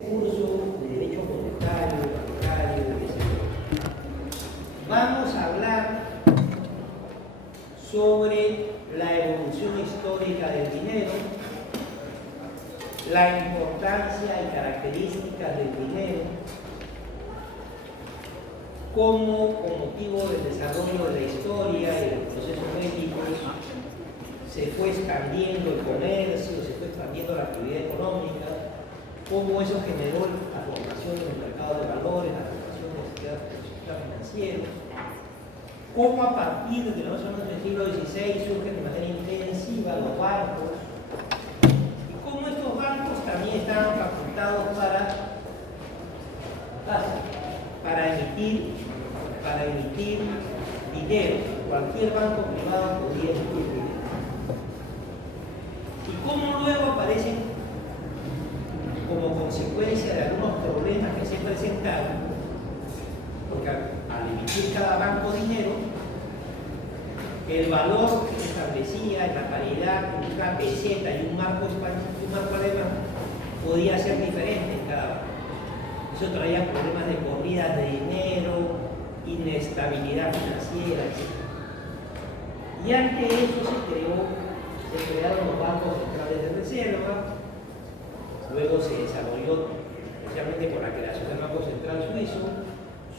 Curso de Derecho Monetario, Bancario, etc. Vamos a hablar sobre la evolución histórica del dinero, la importancia y características del dinero, cómo, con motivo del desarrollo de la historia y de los procesos bélicos, se fue expandiendo el comercio, se fue expandiendo la actividad económica, cómo eso generó la formación de los mercados de valores, la formación del sistema financiero, cómo a partir de los años del siglo XVI surgen de manera intensiva los bancos, y cómo estos bancos también estaban facultados para emitir dinero. Cualquier banco privado podía emitir dinero. Y cómo luego aparecen, como consecuencia de algunos problemas que se presentaron, porque al emitir cada banco dinero, el valor que se establecía en la paridad con una peseta y un marco alemán podía ser diferente en cada banco. Eso traía problemas de corridas de dinero, inestabilidad financiera, etc. Y ante eso se crearon los bancos centrales de reserva. Luego se desarrolló, especialmente con la creación del Banco Central Suizo,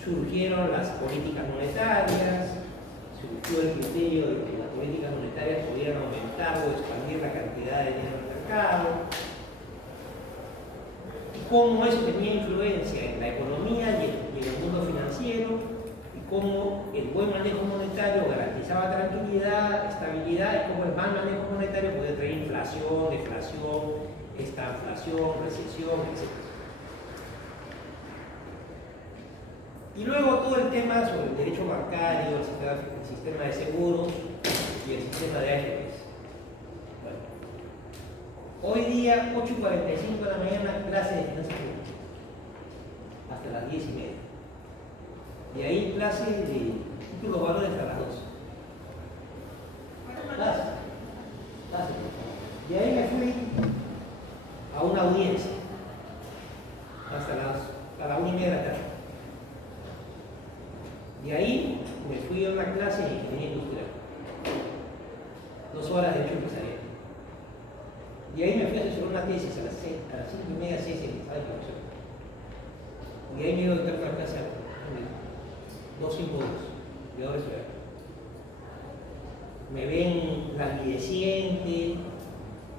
surgieron las políticas monetarias, surgió el criterio de que las políticas monetarias pudieran aumentar o expandir la cantidad de dinero en el mercado, y cómo eso tenía influencia en la economía y en el mundo financiero, y cómo el buen manejo monetario garantizaba tranquilidad, estabilidad, y cómo el mal manejo monetario podía traer inflación, deflación, estanflación, recesión, etc. Y luego todo el tema sobre el derecho bancario, el sistema de seguros y el sistema de AFPs. Bueno, hoy día, 8:45 de la mañana, clase de finanzas públicas, hasta las 10:30. Y ahí clase de títulos valores hasta las 12. Clase. Y ahí me fui a una audiencia hasta la 1:30 de la tarde. Y ahí me fui a una clase de ingeniería industrial, 2 horas de derecho empresarial. Y ahí me fui a asesorar una tesis a las 5:30, 6 en la sala de profesor. Y ahí me iba a dictar una clase a 252 de obra social. Me ven languideciente,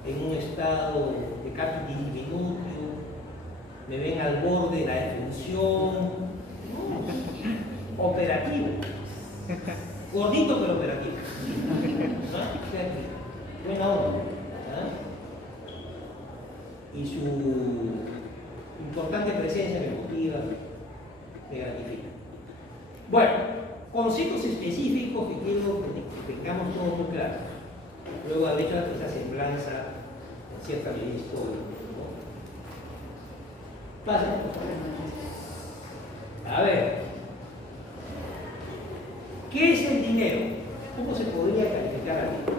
en un estado de casi diminutio, me ven al borde de la defunción, operativo, gordito pero operativo, buena onda, y su importante presencia me motiva, me gratifica. Bueno, conceptos específicos que quiero que tengamos todo muy claro. Luego haber hecho esa semblanza en cierta medida histórica. Pasa. A ver, ¿qué es el dinero? ¿Cómo se podría calificar al dinero?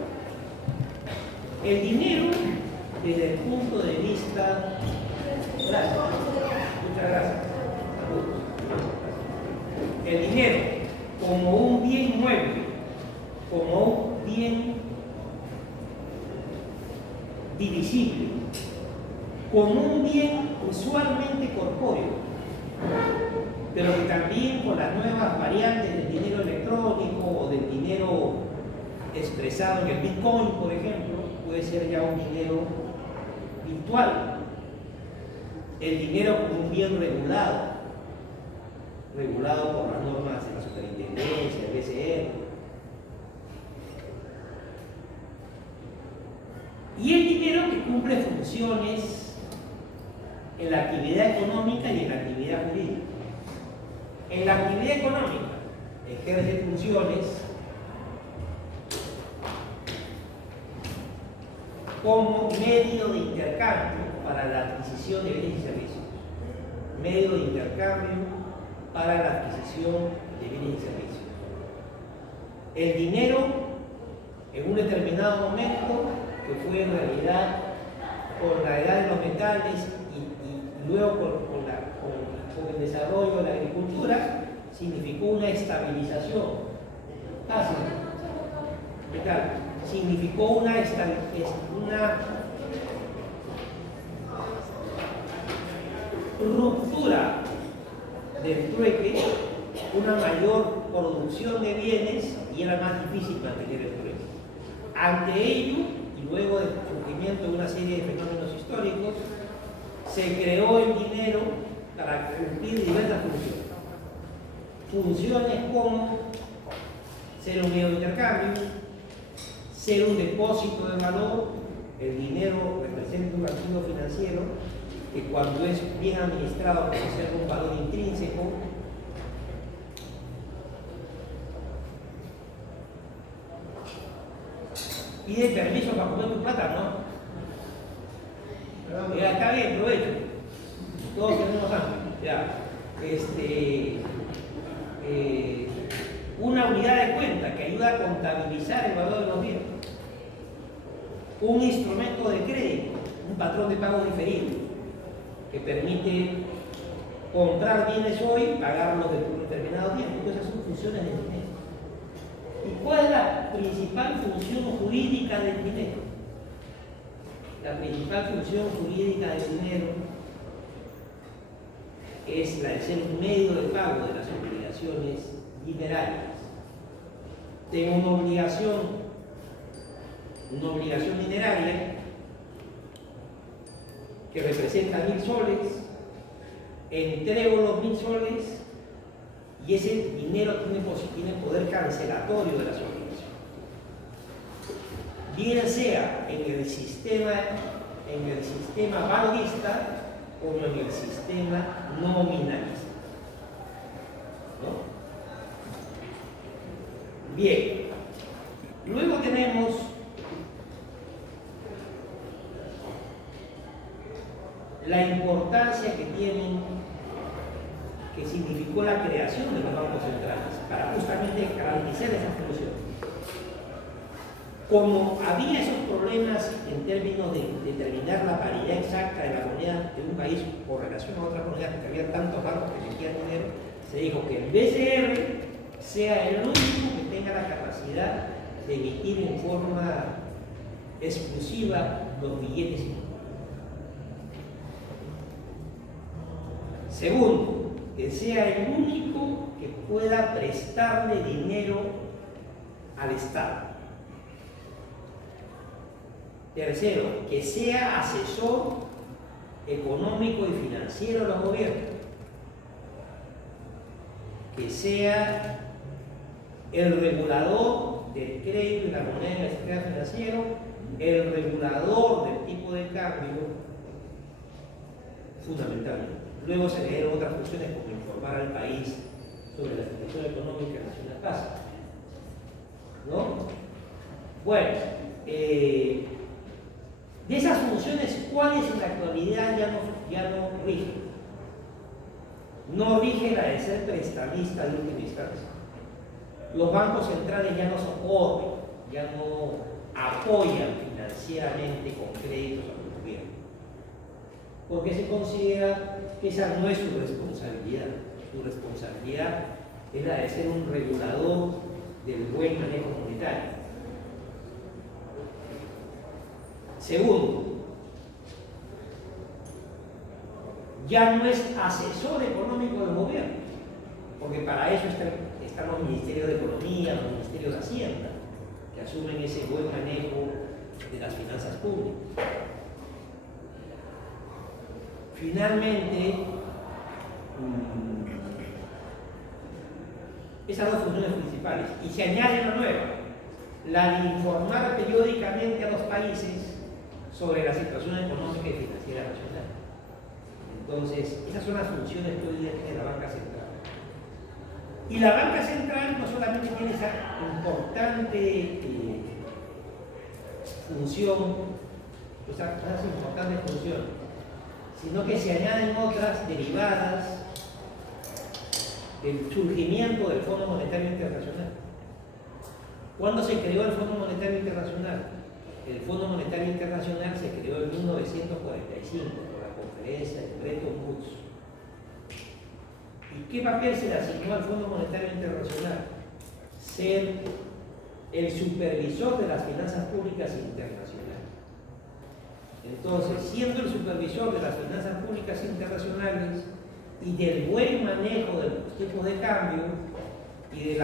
El dinero, desde el punto de vista... Gracias. Muchas gracias. El dinero como un bien mueble, como un bien divisible, como un bien usualmente corpóreo, pero que también con las nuevas variantes del dinero electrónico o del dinero expresado en el Bitcoin, por ejemplo, puede ser ya un dinero virtual. El dinero como un bien regulado por las normas de la superintendencia, del BCR. Y el dinero que cumple funciones en la actividad económica y en la actividad jurídica. En la actividad económica ejerce funciones como medio de intercambio para la adquisición de bienes y servicios. Medio de intercambio para la adquisición de bienes y servicios. El dinero, en un determinado momento, que fue en realidad con la edad de los metales y luego con el desarrollo de la agricultura, significó una estabilización. ¿Qué tal? Significó una ruptura del trueque, una mayor producción de bienes y era más difícil mantener el trueque. Ante ello, y luego del surgimiento de una serie de fenómenos históricos, se creó el dinero para cumplir diversas funciones. Funciones como ser un medio de intercambio, ser un depósito de valor. El dinero representa un activo financiero que cuando es bien administrado conserva un valor intrínseco. Pide permiso para comer tu plata, ¿no? Ya, está bien, provecho. Todos tenemos hambre. Ya. Una unidad de cuenta que ayuda a contabilizar el valor de los bienes. Un instrumento de crédito, un patrón de pago diferido, que permite comprar bienes hoy y pagarlos de un determinado tiempo. Entonces son funciones del dinero. ¿Y cuál es la principal función jurídica del dinero? La principal función jurídica del dinero es la de ser un medio de pago de las obligaciones dinerarias. Tengo una obligación dineraria que representa 1000 soles, entrego los 1000 soles y ese dinero tiene poder cancelatorio de las obligaciones. Bien sea en el sistema valorista como en el sistema nominalista. ¿No? Bien. Luego tenemos la importancia que significó la creación de los bancos centrales para justamente garantizar esa función. Como había esos problemas en términos de determinar la paridad exacta de la moneda de un país con relación a otras monedas, porque había tantos bancos que emitían dinero, se dijo que el BCR sea el único que tenga la capacidad de emitir en forma exclusiva los billetes. Segundo, que sea el único que pueda prestarle dinero al Estado. Tercero, que sea asesor económico y financiero de los gobiernos. Que sea el regulador del crédito y la moneda en el sistema financiero, el regulador del tipo de cambio, fundamentalmente. Luego se le dieron otras funciones como informar al país sobre la situación económica en la casa. ¿No? Bueno, de esas funciones, ¿cuáles en la actualidad ya no rigen? No rige la de ser prestamista de última instancia. Los bancos centrales ya no soportan, ya no apoyan financieramente con créditos a los gobiernos, porque se considera que esa no es su responsabilidad. Su responsabilidad es la de ser un regulador del buen manejo monetario. Segundo, ya no es asesor económico del gobierno, porque para eso están los ministerios de Economía, los ministerios de Hacienda, que asumen ese buen manejo de las finanzas públicas. Finalmente, esas dos funciones principales, y se añade una nueva, la de informar periódicamente a los países sobre la situación económica y financiera nacional. Entonces, esas son las funciones que hoy día tiene la banca central. Y la banca central no solamente tiene esa importante función, esas importantes funciones, sino que se añaden otras derivadas del surgimiento del Fondo Monetario Internacional. ¿Cuándo se creó el Fondo Monetario Internacional? El Fondo Monetario Internacional se creó en 1945 por la conferencia de Bretton Woods. ¿Y qué papel se le asignó al Fondo Monetario Internacional? Ser el supervisor de las finanzas públicas internacionales. Entonces, siendo el supervisor de las finanzas públicas internacionales y del buen manejo de los tipos de cambio y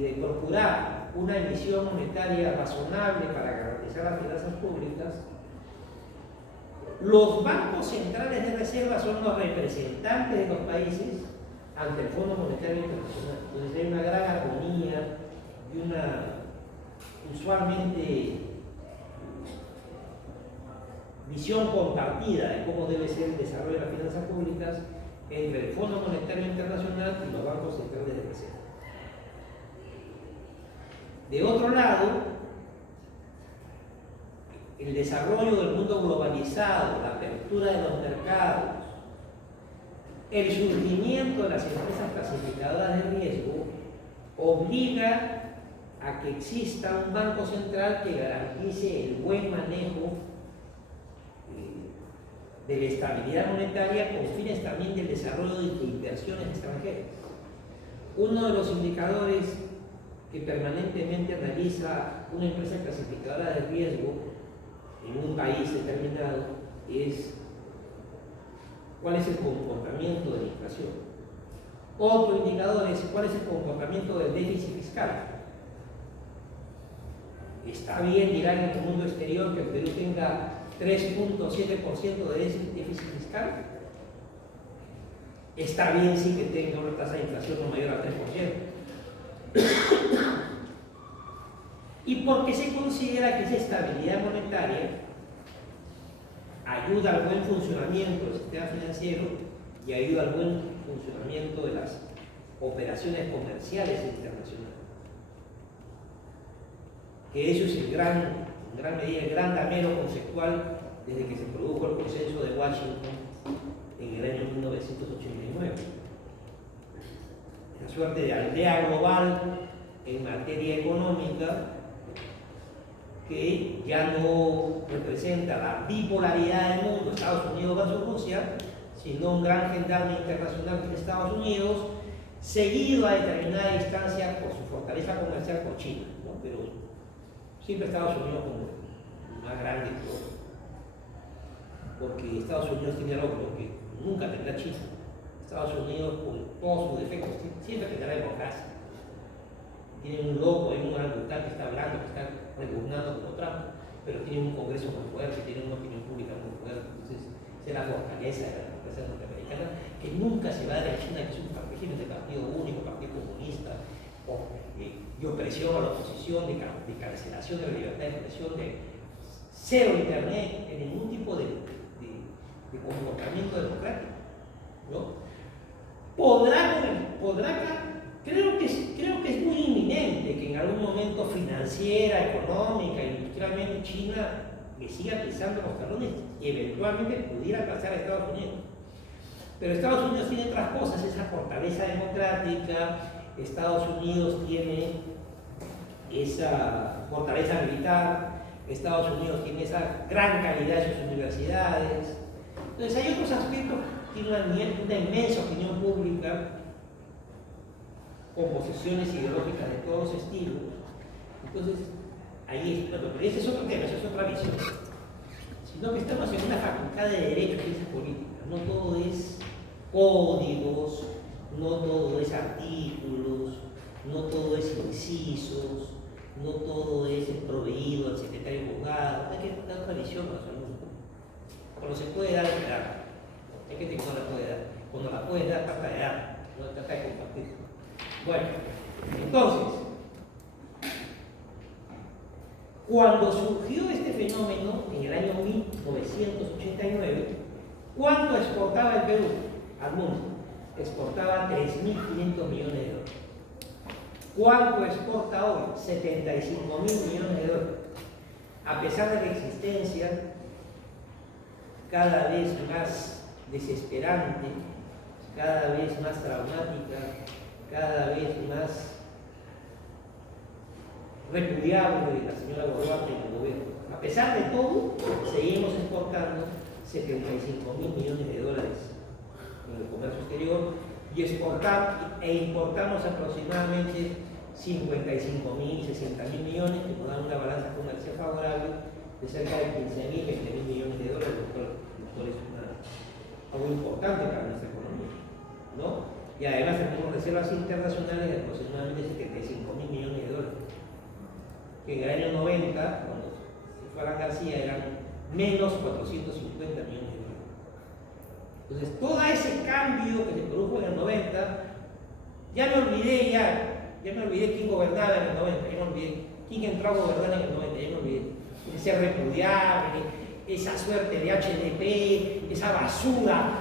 de procurar una emisión monetaria razonable para garantizar las finanzas públicas, los bancos centrales de reserva son los representantes de los países ante el Fondo Monetario Internacional. Entonces hay una gran armonía y una usualmente visión compartida de cómo debe ser el desarrollo de las finanzas públicas entre el Fondo Monetario Internacional y los bancos centrales de reserva. De otro lado, el desarrollo del mundo globalizado, la apertura de los mercados, el surgimiento de las empresas clasificadoras de riesgo obliga a que exista un banco central que garantice el buen manejo de la estabilidad monetaria con fines también del desarrollo de inversiones extranjeras. Uno de los indicadores que permanentemente analiza una empresa clasificadora de riesgo en un país determinado es cuál es el comportamiento de la inflación. Otro indicador es cuál es el comportamiento del déficit fiscal. Está bien, dirán en el mundo exterior, que el Perú tenga 3.7% de déficit fiscal. Está bien sí que tenga una tasa de inflación no mayor al 3%. Y porque se considera que esa estabilidad monetaria ayuda al buen funcionamiento del sistema financiero y ayuda al buen funcionamiento de las operaciones comerciales internacionales. Que eso es en gran medida el gran damero conceptual desde que se produjo el consenso de Washington en el año 1989. Esa suerte de aldea global en materia económica que ya no representa la bipolaridad del mundo, Estados Unidos versus Rusia, sino un gran gendarme internacional que es Estados Unidos, seguido a determinada distancia por su fortaleza comercial con China, ¿no? Pero siempre Estados Unidos como más grande que todo, porque Estados Unidos tiene algo que nunca tendrá China. Estados Unidos, con todos sus defectos, siempre tendrá democracia. Tiene un loco, hay un orangután que está hablando, que está repugnando como Trump, pero tiene un Congreso muy fuerte, tiene una opinión pública muy fuerte. Entonces, esa es la fortaleza de la democracia norteamericana, que nunca se va de la China, que es un régimen de partido único, partido comunista, y opresión a la oposición, de cancelación de la libertad de expresión, de cero internet, de ningún tipo de comportamiento democrático, ¿no? Creo que es muy inminente que en algún momento financiera, económica, industrialmente China le siga pisando los talones y eventualmente pudiera pasar a Estados Unidos. Pero Estados Unidos tiene otras cosas, esa fortaleza democrática, Estados Unidos tiene esa fortaleza militar, Estados Unidos tiene esa gran calidad de sus universidades. Entonces hay otros aspectos, tiene una inmensa opinión pública, con posiciones ideológicas de todos estilos. Entonces, ahí es, pero ese es otro tema, esa es otra visión. Sino que estamos en una facultad de derecho y ciencias políticas. No todo es códigos, no todo es artículos, no todo es incisos, no todo es el proveído al secretario de juzgado. Hay que dar otra visión a los alumnos. Cuando se puede dar, hay que dar. Hay gente que no la puede dar. Cuando la puede dar, trata de dar, no trata de compartir. Bueno, entonces, cuando surgió este fenómeno en el año 1989, ¿cuánto exportaba el Perú al mundo? Exportaba 3.500 millones de dólares. ¿Cuánto exporta hoy? 75.000 millones de dólares. A pesar de la existencia cada vez más desesperante, cada vez más traumática, cada vez más repudiable de la señora Boluarte y el gobierno. A pesar de todo, seguimos exportando 75.000 millones de dólares en el comercio exterior y importamos aproximadamente 55.000, 60.000 millones, que nos dan una balanza comercial favorable de cerca de 15.000, 20.000 millones de dólares, lo cual es algo importante para nuestra economía, ¿no? Y además tenemos reservas internacionales de aproximadamente 75.000 millones de dólares, que en el año 90, cuando se fue Alan García, eran menos 450 millones de dólares. Entonces, todo ese cambio que se produjo en el 90, ya me olvidé quién gobernaba en el 90, ya me olvidé quién entró a gobernar en el 90, ya me olvidé. Ese repudiable, esa suerte de HDP, esa basura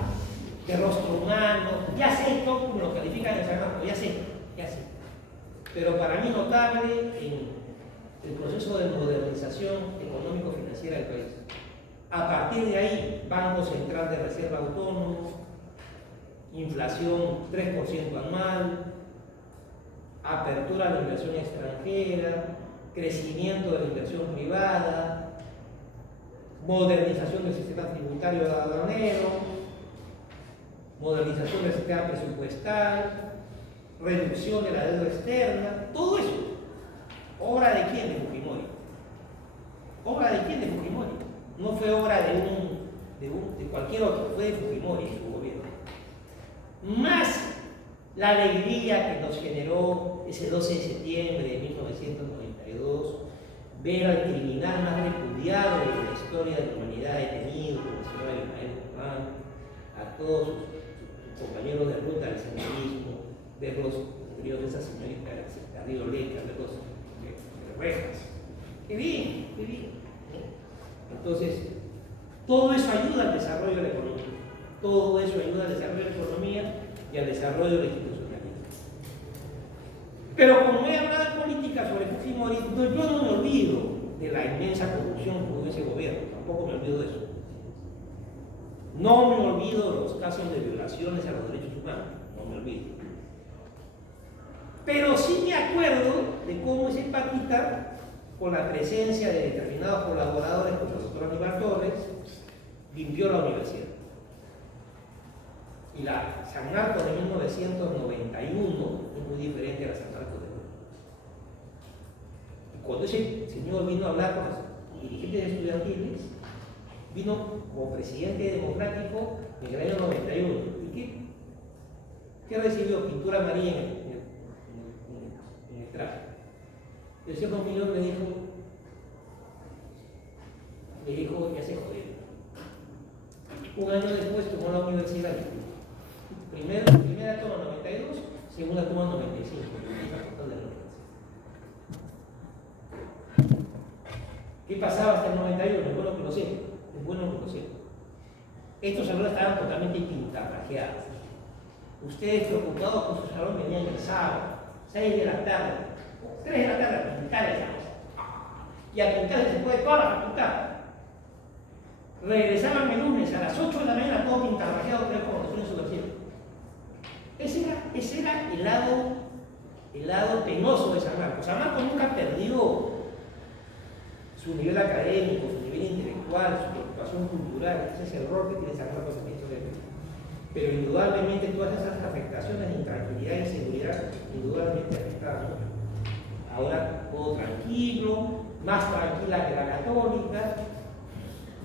de rostro humano, ya sé todo como lo califican en San Marcos, ya sé. Pero para mí notable en el proceso de modernización económico-financiera del país. A partir de ahí, Banco Central de Reserva autónomo, inflación 3% anual, apertura a la inversión extranjera, crecimiento de la inversión privada, modernización del sistema tributario aduanero, modernización del sistema presupuestal, reducción de la deuda externa, todo eso. ¿Obra de quién? De Fujimori. ¿Obra de quién? De Fujimori. No fue obra de cualquier otro, fue de Fujimori en su gobierno. Más la alegría que nos generó ese 12 de septiembre de 1992, ver al criminal más repudiado de la historia de la humanidad detenido, como el señor Abimael Guzmán, a todos sus compañeros de ruta del senderismo, verlos ríos de esa señorita Garrido Leca, verlos de rejas. ¡Qué bien! ¡Qué bien! Entonces, todo eso ayuda al desarrollo de la economía. Todo eso ayuda al desarrollo de la economía y al desarrollo de la institucionalidad. Pero como he hablado en política sobre Fujimori, yo no me olvido de la inmensa corrupción que hubo en ese gobierno, tampoco me olvido de eso. No me olvido de los casos de violaciones a los derechos humanos, no me olvido. Pero sí me acuerdo de cómo ese Paquita, con la presencia de determinados colaboradores como el doctor Aníbal Torres, limpió la universidad. Y la San Marcos de 1991 es muy diferente a la San Marcos de hoy. Y cuando ese señor vino a hablar con los dirigentes estudiantiles, vino como presidente democrático en el año 91. ¿Y qué recibió? Pintura amarilla en el traje. El señor Don Milón le dijo, ya se jodió. Un año después tomó la universidad. Primera toma 92, segunda toma 95. ¿Qué pasaba hasta el 91? Es bueno que lo sepa. Estos salones estaban totalmente pintarrajeados. Ustedes preocupados con su salón venían el sábado, 6 de la tarde, 3 de la tarde a pintar esa cosa. Y a pintar se puede toda la facultad. Regresaban el lunes a las 8 de la mañana todo pintarrajeado con conversaciones subversivas. Ese era el lado penoso de San Marcos. San Marcos nunca perdió su nivel académico, su nivel intelectual, su preocupación cultural. Ese es el rol que tiene San Marcos en esto de hoy. Pero indudablemente todas esas afectaciones de intranquilidad e inseguridad indudablemente afectaron mucho. Ahora todo tranquilo, más tranquila que la católica.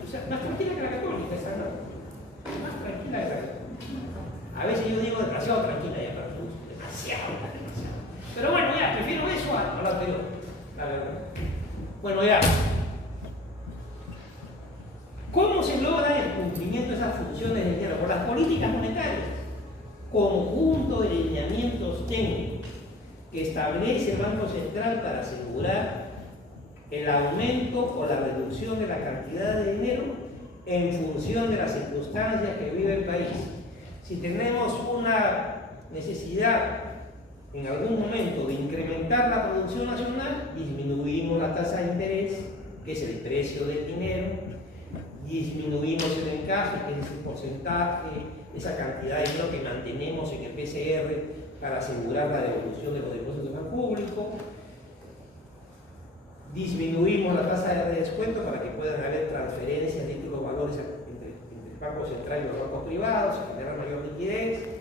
O sea, más tranquila que la católica, esa no. Más tranquila que la católica. A veces yo digo demasiado tranquila ya para nosotros. Demasiado. Pero bueno, ya, prefiero eso a lo anterior, la verdad. Bueno, ya. ¿Cómo se logra el cumplimiento de esas funciones del dinero? Por las políticas monetarias. Conjunto de lineamientos técnicos que establece el Banco Central para asegurar el aumento o la reducción de la cantidad de dinero en función de las circunstancias que vive el país. Si tenemos una necesidad en algún momento de incrementar la producción nacional, disminuimos la tasa de interés, que es el precio del dinero, disminuimos el encaje, que es ese porcentaje, esa cantidad de dinero que mantenemos en el PCR para asegurar la devolución de los depósitos al público, disminuimos la tasa de descuento para que puedan haber transferencias de los valores entre Banco Central y los bancos privados, generar mayor liquidez,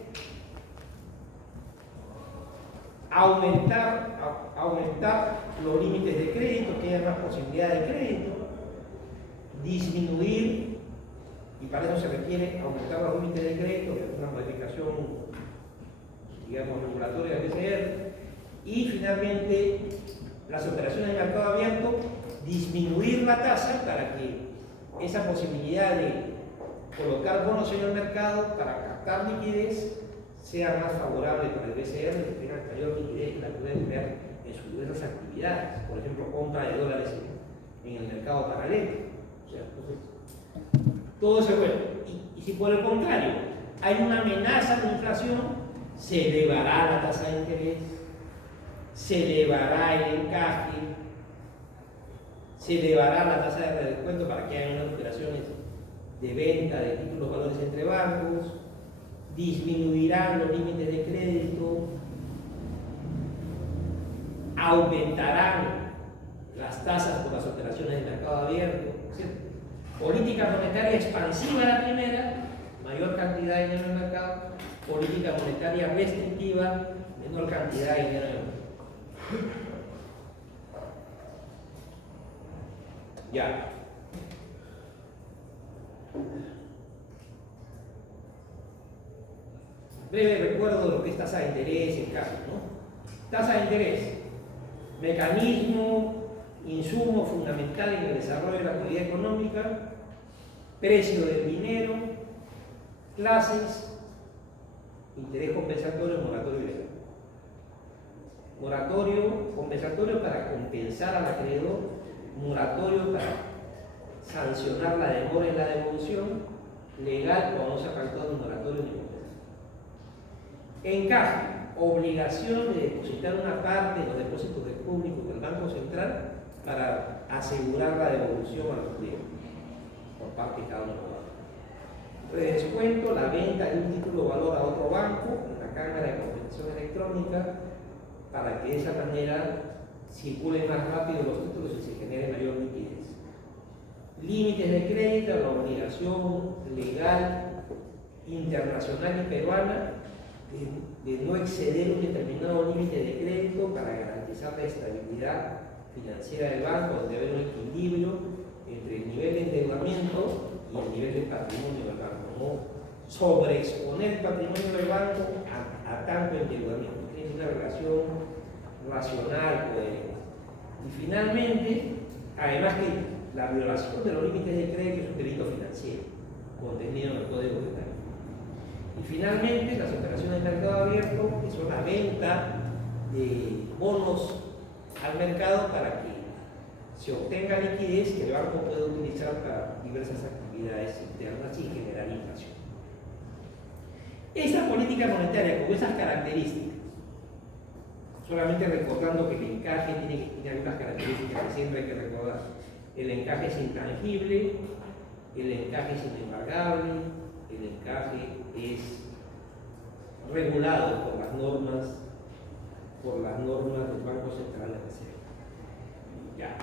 aumentar los límites de crédito, que haya más posibilidad de crédito, disminuir, y para eso se requiere aumentar los límites de crédito, que es una modificación, digamos, regulatoria del BCR, y finalmente las operaciones de mercado abierto, disminuir la tasa para que esa posibilidad de colocar bonos en el mercado para captar liquidez sea más favorable para el BCR, que tenga mayor liquidez que la puede tener en sus diversas actividades, por ejemplo, compra de dólares en el mercado paralelo. O sea, entonces, todo eso es bueno. Y si por el contrario hay una amenaza de inflación, se elevará la tasa de interés, se elevará el encaje, se elevará la tasa de redescuento para que haya unas operaciones de venta de títulos valores entre bancos, disminuirán los límites de crédito, aumentarán las tasas por las operaciones de mercado abierto, etc. Política monetaria expansiva la primera, mayor cantidad de dinero en el mercado; política monetaria restrictiva, menor cantidad de dinero en el mercado. Ya. Breve recuerdo de lo que es tasa de interés en caso, ¿no? Tasa de interés, mecanismo, insumo fundamental en el desarrollo de la actividad económica, precio del dinero, clases, interés compensatorio, moratorio legal. Moratorio compensatorio para compensar al acreedor, moratorio para sancionar la demora en la devolución, legal cuando no se ha pactado un moratorio ni compensación. Encaje, obligación de depositar una parte de los depósitos del público del Banco Central para asegurar la devolución a los clientes por parte de cada uno de los bancos. Redescuento, la venta de un título de valor a otro banco en la Cámara de Compensación Electrónica para que de esa manera circulen más rápido los títulos y se genere mayor liquidez. Límites de crédito, la obligación legal internacional y peruana de no exceder un determinado límite de crédito para garantizar la estabilidad financiera del banco, donde debe haber un equilibrio entre el nivel de endeudamiento y el nivel de patrimonio del banco. No sobreexponer el patrimonio del banco a tanto endeudamiento. Tiene una relación racional, coherente. Y finalmente, además que la violación de los límites de crédito es un delito financiero contenido en el Código Monetario. Y finalmente, las operaciones de mercado abierto, que son la venta de bonos al mercado para que se obtenga liquidez que el banco puede utilizar para diversas actividades internas y generar inflación. Esta política monetaria con esas características, solamente recordando que el encaje tiene algunas características que siempre hay que recordar. El encaje es intangible, el encaje es inembargable, el encaje es regulado por las normas del Banco Central de Reserva. Ya.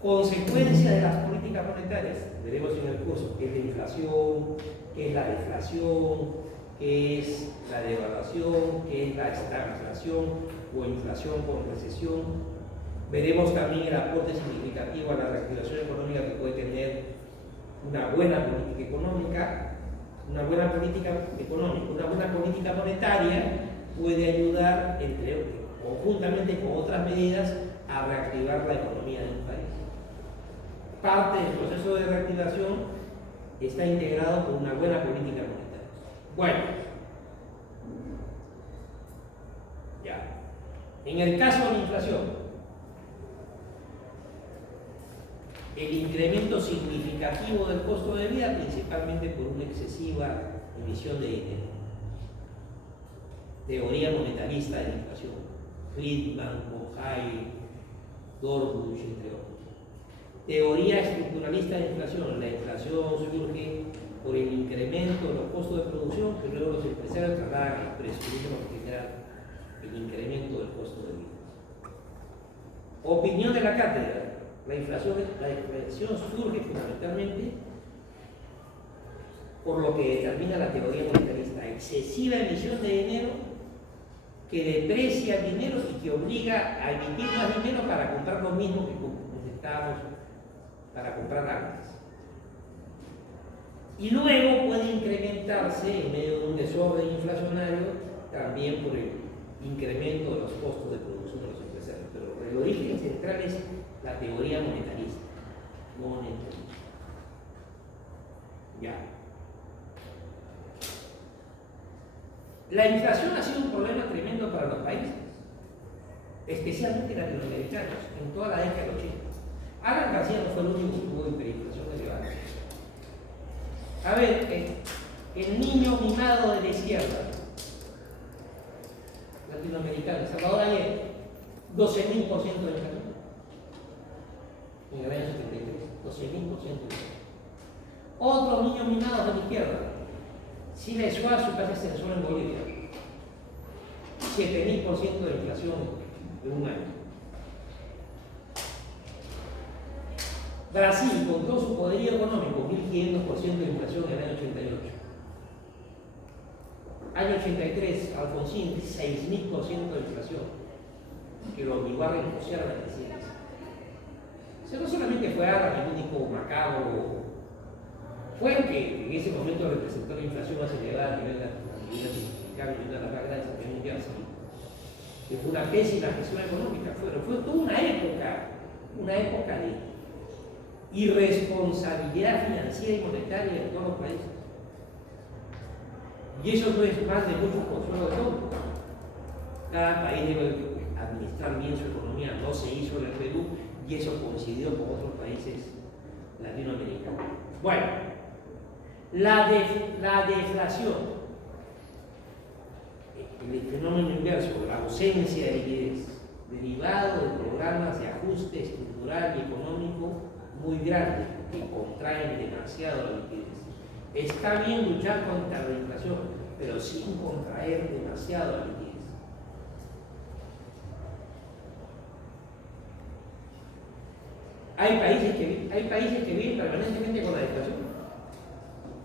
Consecuencia de las políticas monetarias, veremos en el curso qué es la inflación, qué es la deflación, qué es la devaluación, qué es la estagflación o inflación con recesión. Veremos también el aporte significativo a la reactivación económica que puede tener una buena política económica. Una buena política económica, una buena política monetaria puede ayudar, conjuntamente con otras medidas, a reactivar la economía de un país. Parte del proceso de reactivación está integrado por una buena política monetaria. Bueno, ya. En el caso de la inflación, el incremento significativo del costo de vida, principalmente por una excesiva emisión de dinero. Teoría monetarista de la inflación, Friedman, Monhay, Dorbush, entre otros. Teoría estructuralista de la inflación. La inflación surge por el incremento de los costos de producción que luego los empresarios trasladan al precio, y eso es lo que genera el incremento del costo de vida. Opinión de la cátedra. La inflación surge fundamentalmente por lo que determina la teoría monetarista: excesiva emisión de dinero que deprecia el dinero y que obliga a emitir más dinero para comprar lo mismo que necesitábamos para comprar antes. Y luego puede incrementarse en medio de un desorden inflacionario también por el incremento de los costos de producción de los empresarios. Pero el origen central es la teoría monetarista. Ya. La inflación ha sido un problema tremendo para los países, especialmente latinoamericanos, en toda la década del 80. Alan García no fue el único que tuvo hiperinflación elevada. A ver, el niño mimado de la izquierda latinoamericano, Salvador Allende, 12.000% de inflación en el año 73, 12.000% de inflación. Otros niños mimados de la izquierda, Sila Suazo y Paz Extensor en Bolivia, 7.000% de inflación en un año. Brasil, con todo su poderío económico, 1.500% de inflación en el año 88. Año 83, Alfonsín, 6.000% de inflación, que lo obligó a renegociar a la presidencia. O sea, no solamente fue Alan el único macabro, fue el que en ese momento representó la inflación más elevada a nivel latinoamericano y una de las más grandes a nivel mundial, que fue una pésima gestión económica. Fue toda una época de irresponsabilidad financiera y monetaria en todos los países. Y eso no es más de mucho consuelo de todo. Cada país debe administrar bien su economía. No se hizo en el Perú y eso coincidió con otros países latinoamericanos. Bueno, la deflación, el fenómeno inverso, la ausencia de liquidez, derivado de programas de ajuste estructural y económico muy grandes que contraen demasiado la liquidez. Está bien luchar contra la inflación, pero sin contraer demasiado la liquidez. Hay países que viven permanentemente con la deflación.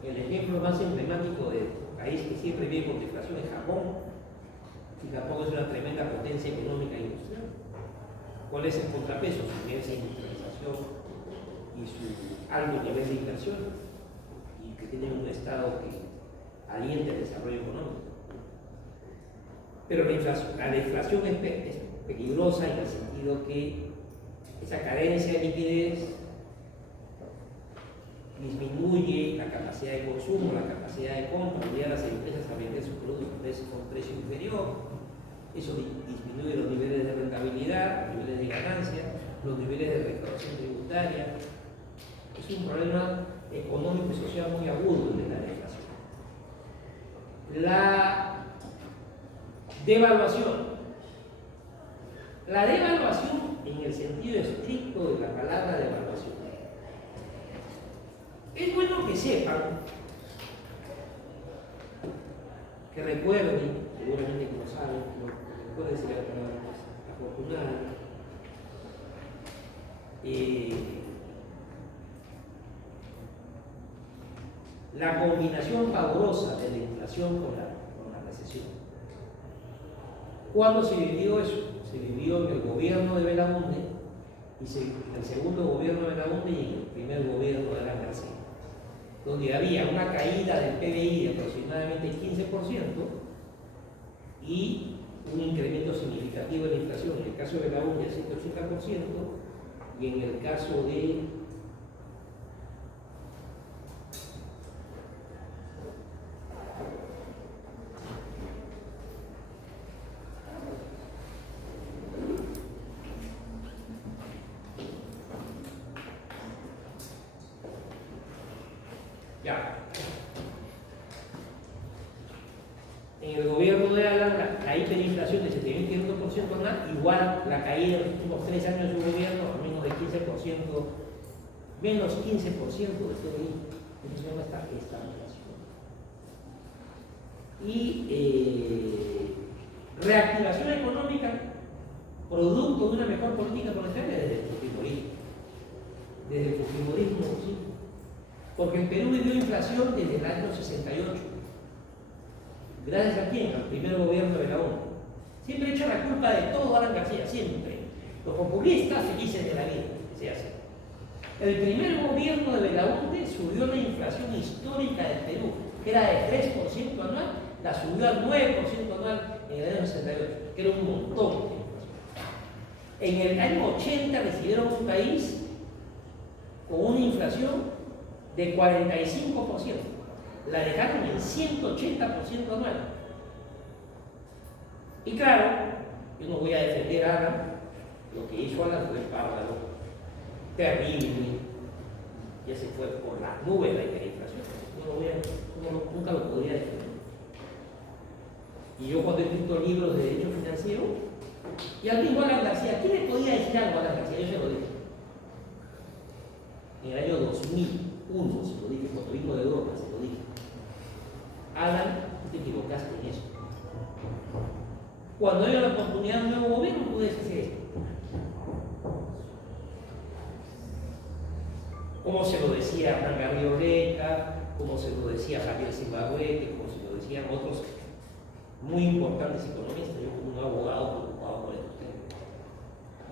El ejemplo más emblemático de país que siempre vive con deflación es Japón. Y Japón es una tremenda potencia económica e industrial. ¿Cuál es el contrapeso? Su inmensa industrialización y su alto nivel de inversión, y que tiene un Estado que alienta el desarrollo económico. Pero la deflación es peligrosa en el sentido que esa carencia de liquidez disminuye la capacidad de consumo, la capacidad de compra, obliga a las empresas a vender sus productos con precio inferior. Eso disminuye los niveles de rentabilidad, los niveles de ganancia, los niveles de recaudación tributaria. Es un problema económico y social muy agudo de la deflación. La devaluación. La devaluación, en el sentido estricto de la palabra devaluación, es bueno que sepan, que recuerden, seguramente que lo saben, no puede ser la palabra afortunada, la combinación pavorosa de la inflación con la recesión. ¿Cuándo se vivió eso? Se vivió en el gobierno de Belaúnde, en el segundo gobierno de Belaúnde y en el primer gobierno de Alan García, donde había una caída del PBI de aproximadamente 15% y un incremento significativo de la inflación, en el caso de Belaúnde de 180% y en el caso de en el gobierno de Alan, la hiperinflación de 7.500% anual, igual la caída en los últimos 3 años de su gobierno a menos de 15%, menos 15% de PBI. Eso se llama esta inflación. Y reactivación económica, producto de una mejor política monetaria desde el fujimorismo. Desde el fujimorismo, sí. Porque el Perú vivió inflación desde el año 68. ¿Gracias a quién? Al primer gobierno de Belaúnde. Siempre echan la culpa de todo a Alan García, siempre. Los populistas felices de la vida, que se hace. El primer gobierno de Belaúnde subió la inflación histórica del Perú, que era de 3% anual, la subió al 9% anual en el año 68, que era un montón de inflación. En el año 80 recibieron un país con una inflación de 45%. La dejaron en 180% anual. Y claro, yo no voy a defender a Alan, lo que hizo Alan fue bárbaro, terrible, ya se fue por las nubes la hiperinflación. Nunca lo podría defender. Y yo cuando he escrito libros de derecho financiero, y al mismo Alan García, ¿quién le podía decir algo a Alan García? Yo se lo dije. En el año 2001 se lo dije, cuando vino de Europa se lo dije. Alan, tú te equivocaste en eso. Cuando haya la oportunidad de un nuevo gobierno, puedes hacer esto. Como se lo decía Hernán Garrioleta, como se lo decía Javier Silvaruete, como se lo decían otros muy importantes economistas, yo como un abogado preocupado por estos temas.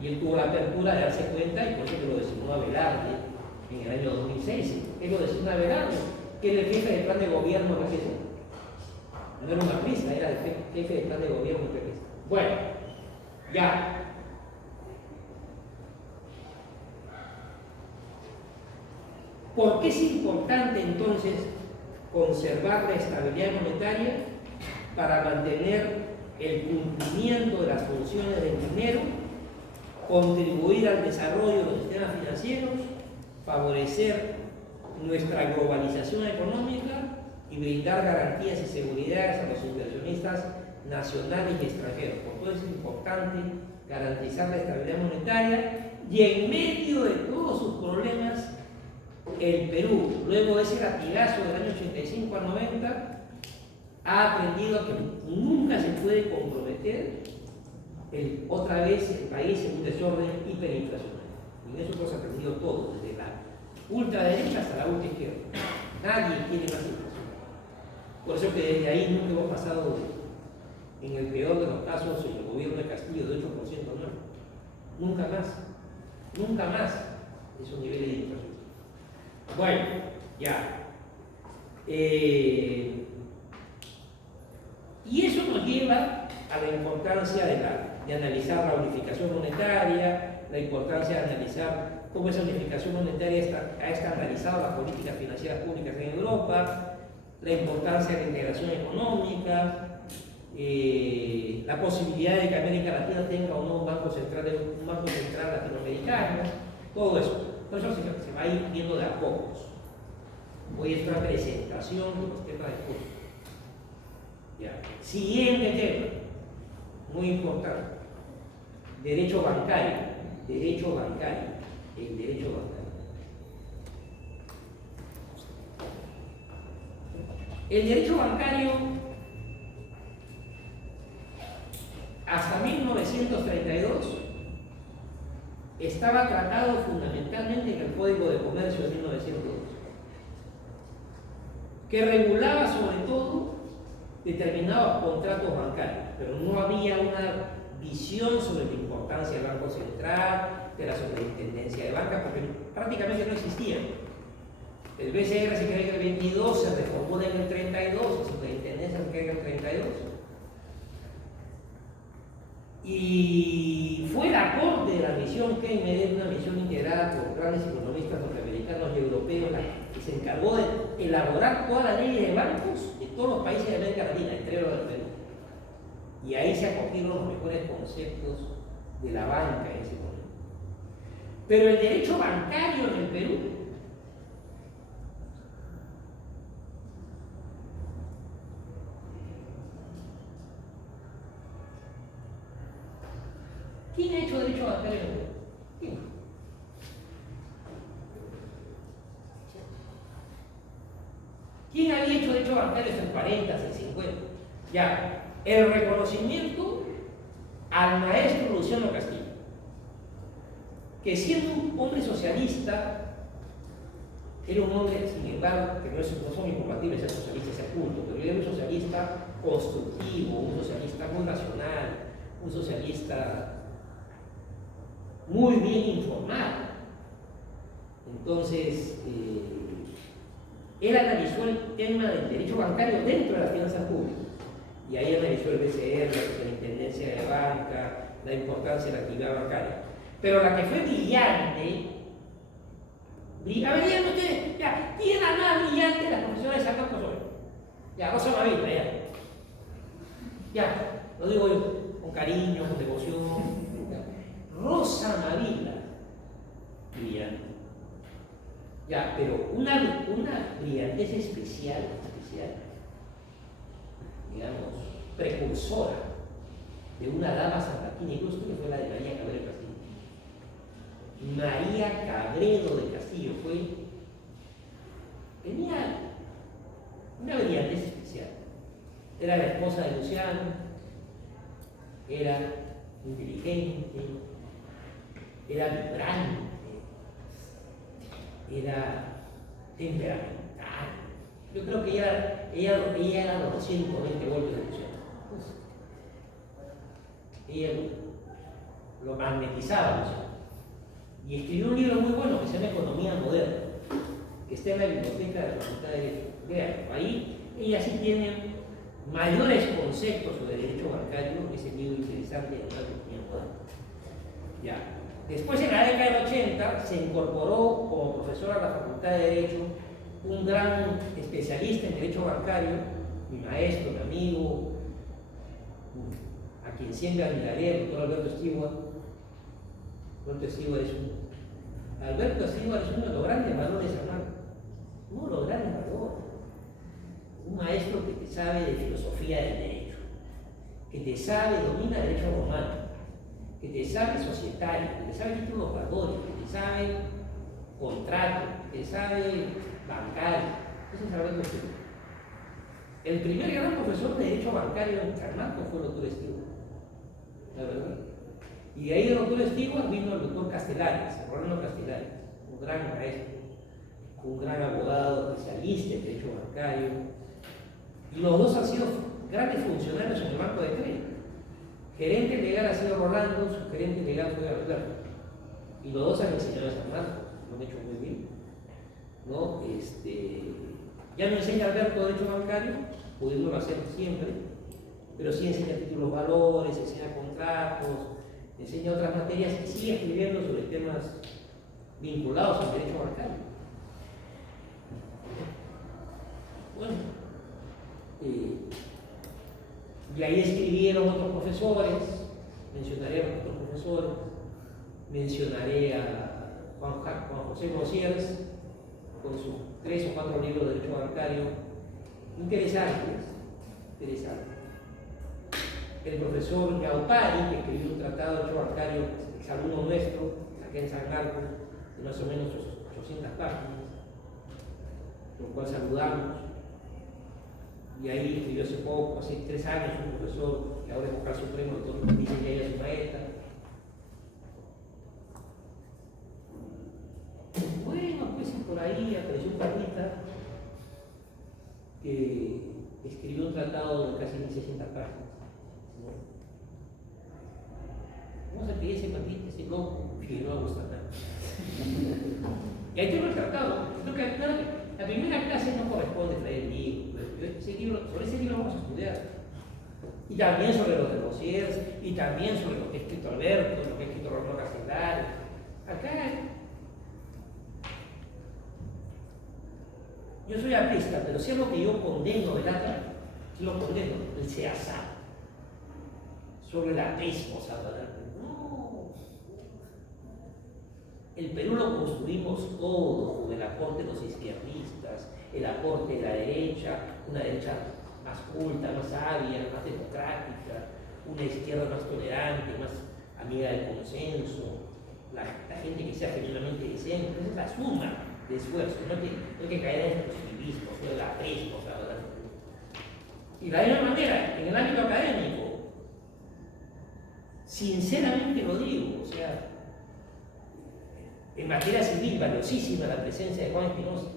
Y él tuvo la apertura de darse cuenta, y por eso que lo designó a Velarde en el año 2006. Él lo designó a Velarde, que era el jefe del plan de gobierno de Perú. No era una prisa, era el jefe del plan de gobierno de Perú. Bueno, ya. ¿Por qué es importante entonces conservar la estabilidad monetaria? Para mantener el cumplimiento de las funciones del dinero, contribuir al desarrollo de los sistemas financieros, favorecer nuestra globalización económica y brindar garantías y seguridades a los inversionistas nacionales y extranjeros. Por todo es importante garantizar la estabilidad monetaria y en medio de todos sus problemas, el Perú, luego de ese latigazo del año 85 al 90, ha aprendido que nunca se puede comprometer otra vez el país en un desorden hiperinflacionario. Y en eso hemos aprendido todo, desde la ultraderecha hasta la ultraizquierda. Nadie quiere más inflación. Por eso que desde ahí nunca hemos pasado, en el peor de los casos, en el gobierno de Castillo, de 8% anual. Nunca más esos niveles de inflación. Bueno, ya. Y eso nos lleva a la importancia de analizar la unificación monetaria, la importancia de analizar cómo esa unificación monetaria ha estandarizado las políticas financieras públicas en Europa, la importancia de la integración económica, la posibilidad de que América Latina tenga o no un banco central latinoamericano, todo eso. Todo eso se va a ir viendo de a pocos. Hoy es una presentación de los temas de curso. Ya. Siguiente tema, muy importante, derecho bancario, el derecho bancario. El derecho bancario, hasta 1932, estaba tratado fundamentalmente en el Código de Comercio de 1902, que regulaba sobre todo determinados contratos bancarios, pero no había una visión sobre la importancia del Banco Central, de la superintendencia de banca, porque prácticamente no existía. El BCR se crea en el 22, se reformó en el 32, la superintendencia se crea en el 32. Y fue la corte de la misión Keynes, una misión integrada por grandes economistas norteamericanos y europeos, que se encargó de elaborar toda la ley de bancos de todos los países de América Latina, entre los del Perú. Y ahí se acogieron los mejores conceptos de la banca en ese momento. Pero el derecho bancario en el Perú ¿quién ha hecho derecho bancario en el Perú? ¿Quién? ¿Quién había hecho derecho bancario en el 40, en el 50? Ya, el reconocimiento al maestro Luciano Castillo, que siendo un hombre socialista, Era un hombre, sin embargo, que no son incompatibles ser socialista y ser culto, pero era un socialista constructivo, un socialista muy racional, un socialista muy bien informado. Entonces, él analizó el tema del derecho bancario dentro de las finanzas públicas. Y ahí analizó el BCR, la superintendencia de banca, la importancia de la actividad bancaria. Pero la que fue brillante, a ver, díganme ustedes, ya, ¿quién es la más brillante de las profesoras de San Marcos hoy? Ya, Rosa Mavila, ya. Ya, lo digo yo, con cariño, con devoción. Ya. Rosa Mavila, brillante. Ya, pero una brillantez especial, digamos, precursora de una dama sanmarquina, incluso que fue la de María Cabredo de Castillo. María Cabredo de Castillo tenía una brillantez especial. Era la esposa de Luciano, era inteligente, era vibrante, era temperamental. Yo creo que ella era los 120 golpes de Luciano. Ella lo magnetizaba, Luciano. Y escribió un libro muy bueno que se llama Economía Moderna, que está en la biblioteca de la Facultad de Derecho. Vean, ahí ella sí tiene mayores conceptos sobre derecho bancario, ese libro interesante de la Economía Moderna. Ya. Después, en la década del 80, se incorporó como profesor a la Facultad de Derecho un gran especialista en derecho bancario, mi maestro, mi amigo, a quien siempre admiraré, el doctor Alberto Stewart. Alberto Stewart es uno de los grandes valores, hermano. Uno de los grandes valores. Un maestro que te sabe de filosofía del derecho, que te sabe, domina el derecho romano, que te sabe societario, que te sabe títulos valores, que te sabe contrato, que te sabe bancario. Ese es Alberto Stewart. El primer gran profesor de derecho bancario en San Marcos fue el doctor Stewart, la verdad. Y de ahí del doctor Stewart vino el doctor Castellanes, Rolando Castellanes, un gran maestro, un gran abogado, especialista en derecho bancario. Y los dos han sido grandes funcionarios en el Banco de Crédito. Gerente legal ha sido Rolando, su gerente legal fue Alberto. Y los dos han enseñado en San Marcos, lo han hecho muy bien. ¿No? Ya no enseña Alberto derecho bancario, pudiéndolo hacer siempre, pero sí enseña títulos valores, enseña contratos, enseña otras materias y sigue escribiendo sobre temas vinculados al derecho bancario. Bueno, y ahí escribieron otros profesores, mencionaré a los otros profesores, mencionaré a Juan José Gocieres, con sus 3 o 4 libros de derecho bancario, interesantes. El profesor Yaupari, que escribió un tratado de derecho bancario, exalumno nuestro, acá en San Marcos, de más o menos 800 páginas, lo cual saludamos. Y ahí escribió hace poco, hace 3 años, un profesor que ahora es vocal supremo, dice que ella es su maestra. Bueno, pues por ahí apareció un patita que escribió un tratado de casi 1600 páginas. ¿Cómo se pide ese patita, ese loco? Figueroa Bustamante. Y ahí tengo el tratado. Creo que la primera clase no corresponde traer el libro. Sobre ese libro vamos a estudiar. Y también sobre los de Gocieres, y también sobre lo que ha escrito Alberto, lo que ha escrito Rolando Castellanes. Acá yo soy aprista, pero si es lo que yo condeno del ATA, si lo condeno, el CEASA, sobre el aprismo salvadoreño. No. El Perú lo construimos todo con el aporte de los izquierdistas, el aporte de la derecha, una derecha más culta, más sabia, más democrática, una izquierda más tolerante, más amiga del consenso, la gente que sea genuinamente decente. Esa es la suma de esfuerzo, no hay que caer en el positivismo, en el aprismo, ¿sabes? Y de la misma manera, en el ámbito académico, sinceramente lo digo, o sea, en materia civil, valiosísima la presencia de Juan Espinosa,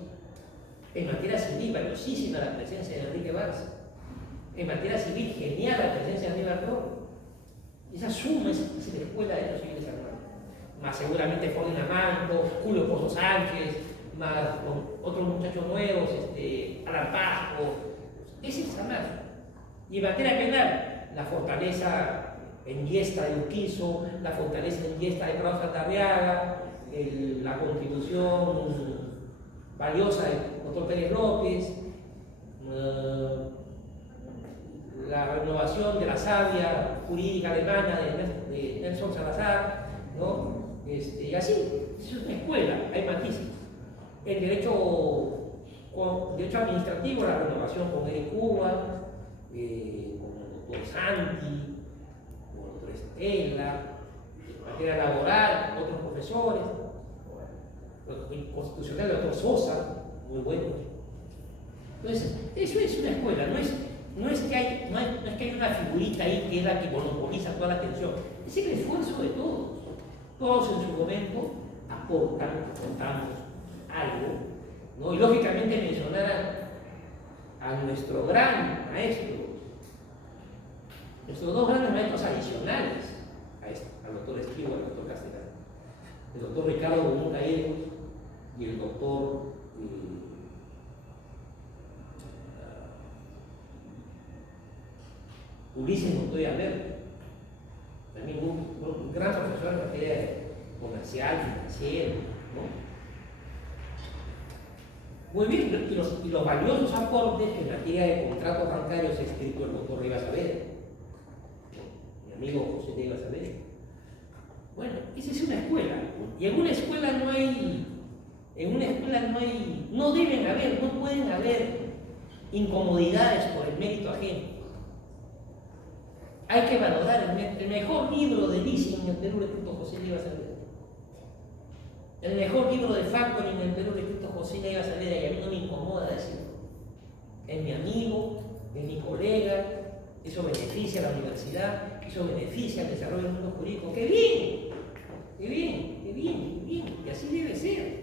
En materia civil, valiosísima la presencia de Enrique Barça. En materia civil, genial la presencia de Aníbal Toro. Esa suma es la escuela de los civiles armados. Más seguramente Fabián Amanco, Julio Pozo Sánchez, más otros muchachos nuevos, Alan Pasco. Ese es armado. Y en materia penal, la fortaleza en Yesta de Urquizo, la fortaleza en Yesta de Carlos Aldarriaga, la contribución valiosa del doctor Pérez López, la renovación de la savia jurídica alemana de Nelson Salazar, ¿no? Y así, es una escuela, hay matices. El derecho administrativo, la renovación con Eric Cuba, con el doctor Santi, con el doctor Estela, en materia laboral, con otros profesores, el constitucional, el doctor Sosa, muy bueno. Entonces, eso es una escuela, no es que hay una figurita ahí que es la que monopoliza toda la atención, es el esfuerzo de todos. Todos en su momento aportamos algo, ¿no? Y lógicamente mencionar a nuestro gran maestro, nuestros dos grandes maestros adicionales al doctor Esquivo y al doctor Castellano, el doctor Ricardo Bonilla Gallegos y el doctor Ulises Montoya Verde, también un gran profesor en materia comercial, financiera, ¿no? Muy bien, y los valiosos aportes que en materia de contratos bancarios ha escrito el doctor Rivas Saavedra, mi amigo José Rivas Saavedra. Bueno, esa es una escuela, y en una escuela no deben haber, no pueden haber incomodidades por el mérito ajeno. Hay que valorar el mejor libro de leasing en el Perú, escrito José Rivas Saavedra. El mejor libro de factoring en el Perú, escrito José Rivas Saavedra, y a mí no me incomoda decirlo. Es mi amigo, es mi colega, eso beneficia a la universidad, eso beneficia al desarrollo del mundo jurídico. ¡Qué bien! ¡Qué bien! ¡Qué bien! ¡Qué bien! Y así debe ser.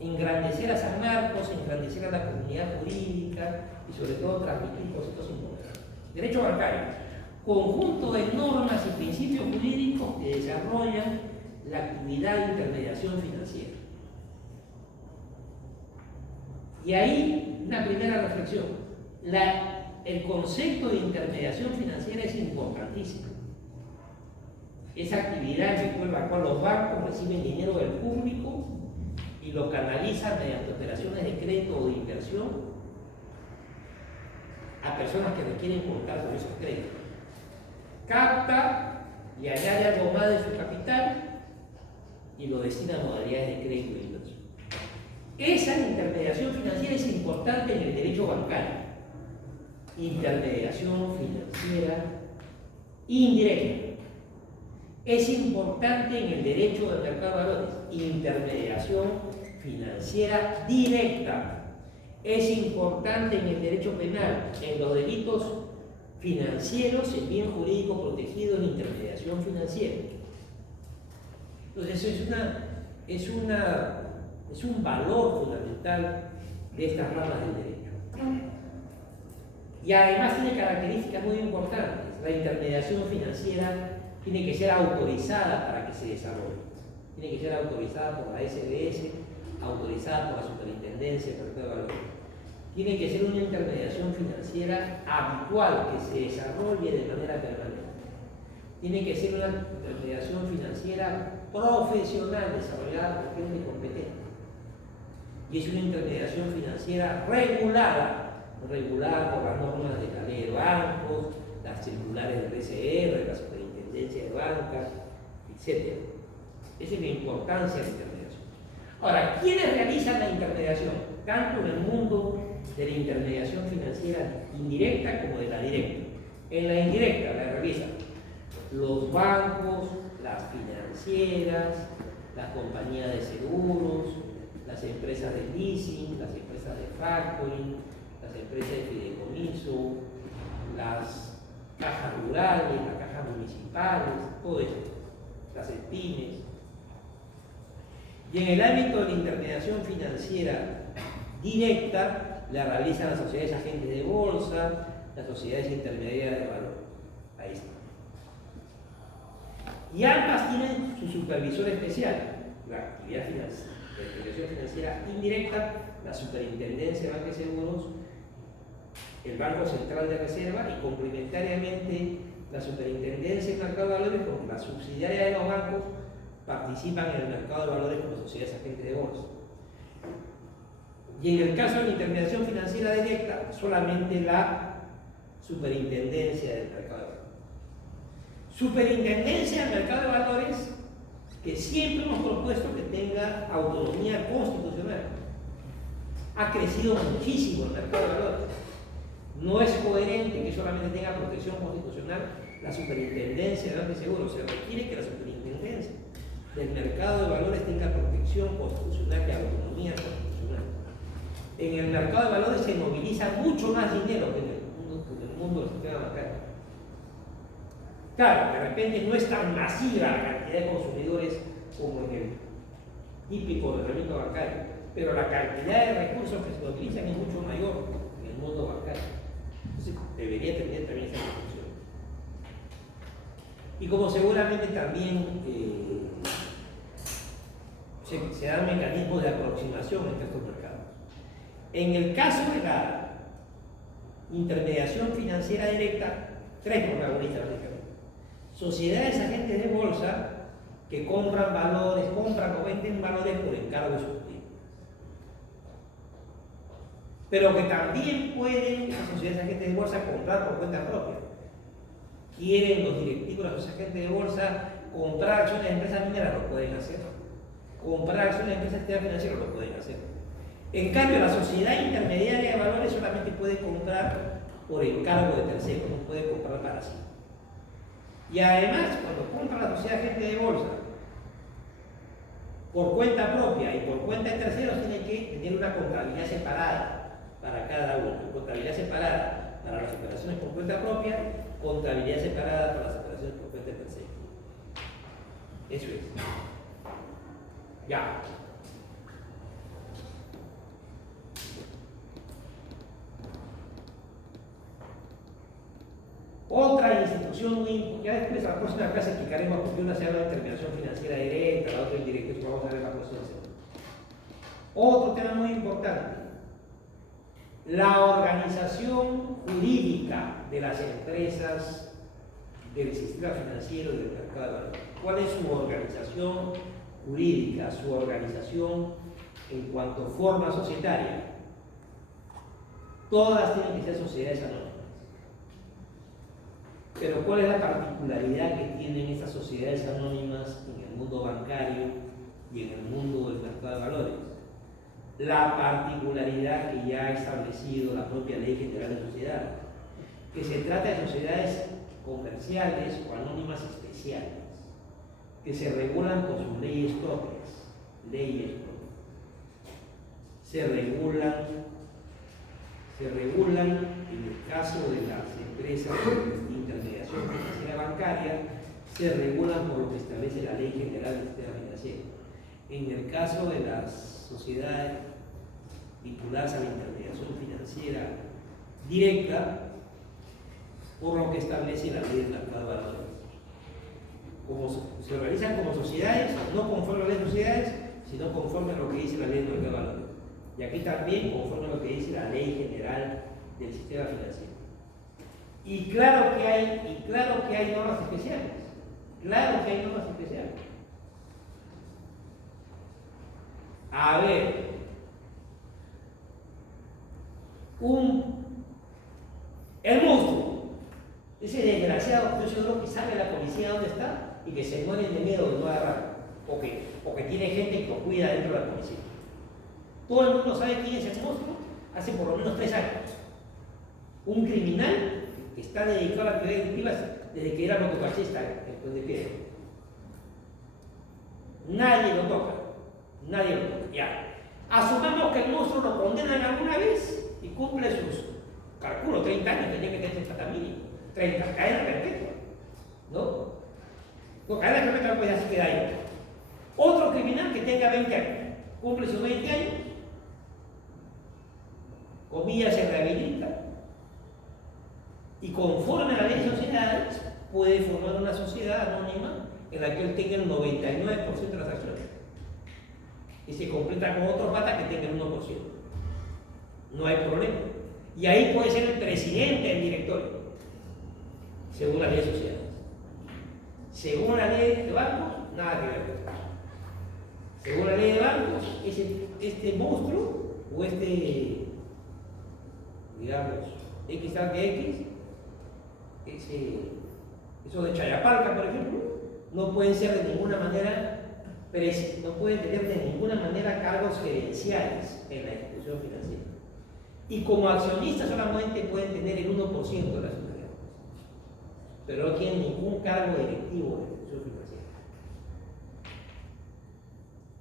Engrandecer a San Marcos, engrandecer a la comunidad jurídica y sobre todo transmitir conceptos importantes. Derecho bancario. Conjunto de normas y principios jurídicos que desarrollan la actividad de intermediación financiera. Y ahí una primera reflexión. El concepto de intermediación financiera es importantísimo. Esa actividad en virtud de la cual los bancos reciben dinero del público y lo canalizan mediante operaciones de crédito o de inversión a personas que requieren contar con esos créditos. Capta y añade algo más de su capital y lo destina a modalidades de crédito e inversión. Esa intermediación financiera es importante en el derecho bancario. Intermediación financiera indirecta. Es importante en el derecho del mercado de valores. Intermediación financiera directa. Es importante en el derecho penal, en los delitos financieros, el bien jurídico protegido en intermediación financiera. Entonces es un valor fundamental de estas ramas del derecho. Y además tiene características muy importantes. La intermediación financiera tiene que ser autorizada para que se desarrolle. Tiene que ser autorizada por la SBS, autorizada por la Superintendencia del Mercado de Valores. Tiene que ser una intermediación financiera habitual, que se desarrolle de manera permanente. Tiene que ser una intermediación financiera profesional, desarrollada por gente competente. Y es una intermediación financiera regulada por las normas de la ley de bancos, las circulares del BCR, la Superintendencia de Bancas, etc. Esa es la importancia de la intermediación. Ahora, ¿quiénes realizan la intermediación? Tanto en el mundo de la intermediación financiera indirecta como de la directa. En la indirecta la realizan los bancos, las financieras, las compañías de seguros, las empresas de leasing, las empresas de factoring, las empresas de fideicomiso, las cajas rurales, las cajas municipales, todo eso, las pymes. Y en el ámbito de la intermediación financiera directa la realizan las sociedades agentes de bolsa, las sociedades intermediarias de valor. Ahí está. Y ambas tienen su supervisor especial. La actividad financiera, la intermediación financiera indirecta, la superintendencia de bancos y seguros, el Banco Central de Reserva y complementariamente la superintendencia del mercado de valores, porque las subsidiarias de los bancos participan en el mercado de valores como sociedades agentes de bolsa. Y en el caso de la intermediación financiera directa, solamente la superintendencia del mercado de valores. Superintendencia del mercado de valores que siempre hemos propuesto que tenga autonomía constitucional. Ha crecido muchísimo el mercado de valores. No es coherente que solamente tenga protección constitucional la superintendencia de bancos y seguros. Se requiere que la superintendencia del mercado de valores tenga protección constitucional y autonomía constitucional. En el mercado de valores se moviliza mucho más dinero que en el mundo del sistema bancario. Claro, de repente no es tan masiva la cantidad de consumidores como en el típico ordenamiento bancario, pero la cantidad de recursos que se utilizan es mucho mayor en el mundo bancario. Entonces, debería tener también esa función. Y como seguramente también se dan mecanismos de aproximación entre estos mercados. En el caso de la intermediación financiera directa, tres protagonistas básicamente. Sociedades agentes de bolsa que compran valores, compran o venden valores por encargo subjetivo. Pero que también pueden las sociedades agentes de bolsa comprar por cuenta propia. Quieren los directivos de las sociedades agentes de bolsa comprar acciones de empresas mineras, lo pueden hacer. Comprar acciones de empresas financieras, lo pueden hacer. En cambio, la sociedad intermediaria de valores solamente puede comprar por encargo de terceros, no puede comprar para sí. Y además, cuando compra la sociedad agente de bolsa por cuenta propia y por cuenta de terceros, tiene que tener una contabilidad separada para cada uno. Contabilidad separada para las operaciones por cuenta propia, contabilidad separada para las operaciones por cuenta de terceros. Eso es. Ya. Otra institución muy importante, ya después a la próxima clase explicaremos por qué una se llama intermediación financiera directa, la otra indirecta, eso vamos a ver la próxima semana. Otro tema muy importante, la organización jurídica de las empresas del sistema financiero y del mercado de valores. ¿Cuál es su organización jurídica, su organización en cuanto a forma societaria? Todas tienen que ser sociedades anónimas. Pero ¿cuál es la particularidad que tienen estas sociedades anónimas en el mundo bancario y en el mundo del mercado de valores? La particularidad que ya ha establecido la propia Ley General de Sociedades, que se trata de sociedades comerciales o anónimas especiales, que se regulan por sus leyes propias, se regulan en el caso de las empresas de intermediación financiera bancaria, se regulan por lo que establece la Ley General del Sistema Financiero. En el caso de las sociedades vinculadas a la intermediación financiera directa, por lo que establece la Ley del Mercado de Valores. Como se organizan como sociedades, no conforme a la Ley de Sociedades, sino conforme a lo que dice la Ley del Mercado de Valores. Y aquí también conforme a lo que dice la Ley General del Sistema Financiero. Y claro que hay normas especiales. Claro que hay normas especiales. A ver, el monstruo, ese desgraciado, yo seguro que sabe la policía dónde está y que se mueren de miedo de no agarrar, o que tiene gente que lo cuida dentro de la policía. Todo el mundo sabe quién es el monstruo hace por lo menos 3 años. Un criminal que está dedicado a la actividad delictiva desde que era motociclista en de Piedra. Nadie lo toca. Ya. Asumamos que el monstruo lo condenan alguna vez y cumple sus, calculo, 30 años, tenía que tener mínimo. 30, cadena perpetua. ¿No? Cadena perpetua pues así queda ahí. Otro criminal que tenga 20 años, cumple sus 20 años comillas, se rehabilita y conforme a la ley de sociedades puede formar una sociedad anónima en la que él tenga el 99% de las acciones y se completa con otro pata que tenga el 1%. No hay problema. Y ahí puede ser el presidente del directorio, según la ley de sociedades. Según la ley de bancos, nada que ver. Según la ley de bancos, este monstruo o digamos, X ante X, eso de Chayapalca, por ejemplo, no pueden ser de ninguna manera, no pueden tener de ninguna manera cargos gerenciales en la institución financiera. Y como accionistas solamente pueden tener el 1% de la sociedad, pero no tienen ningún cargo directivo en la institución financiera,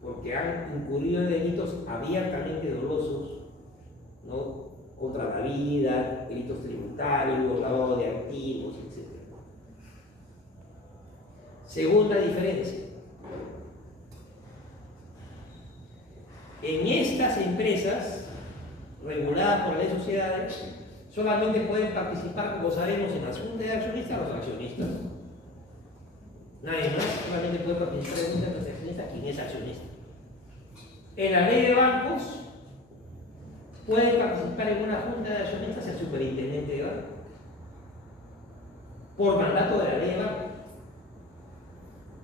porque han incurrido en delitos abiertamente dolosos, ¿no?, contra la vida, delitos tributarios, lavado de activos, etc. Segunda diferencia. En estas empresas reguladas por la ley de sociedades, solamente pueden participar, como sabemos, en la junta de accionistas los accionistas. Nadie más, solamente puede participar en la junta de los accionistas quien es accionista. En la ley de bancos, puede participar en una junta de accionistas el superintendente de banco, por mandato de la ley de banco.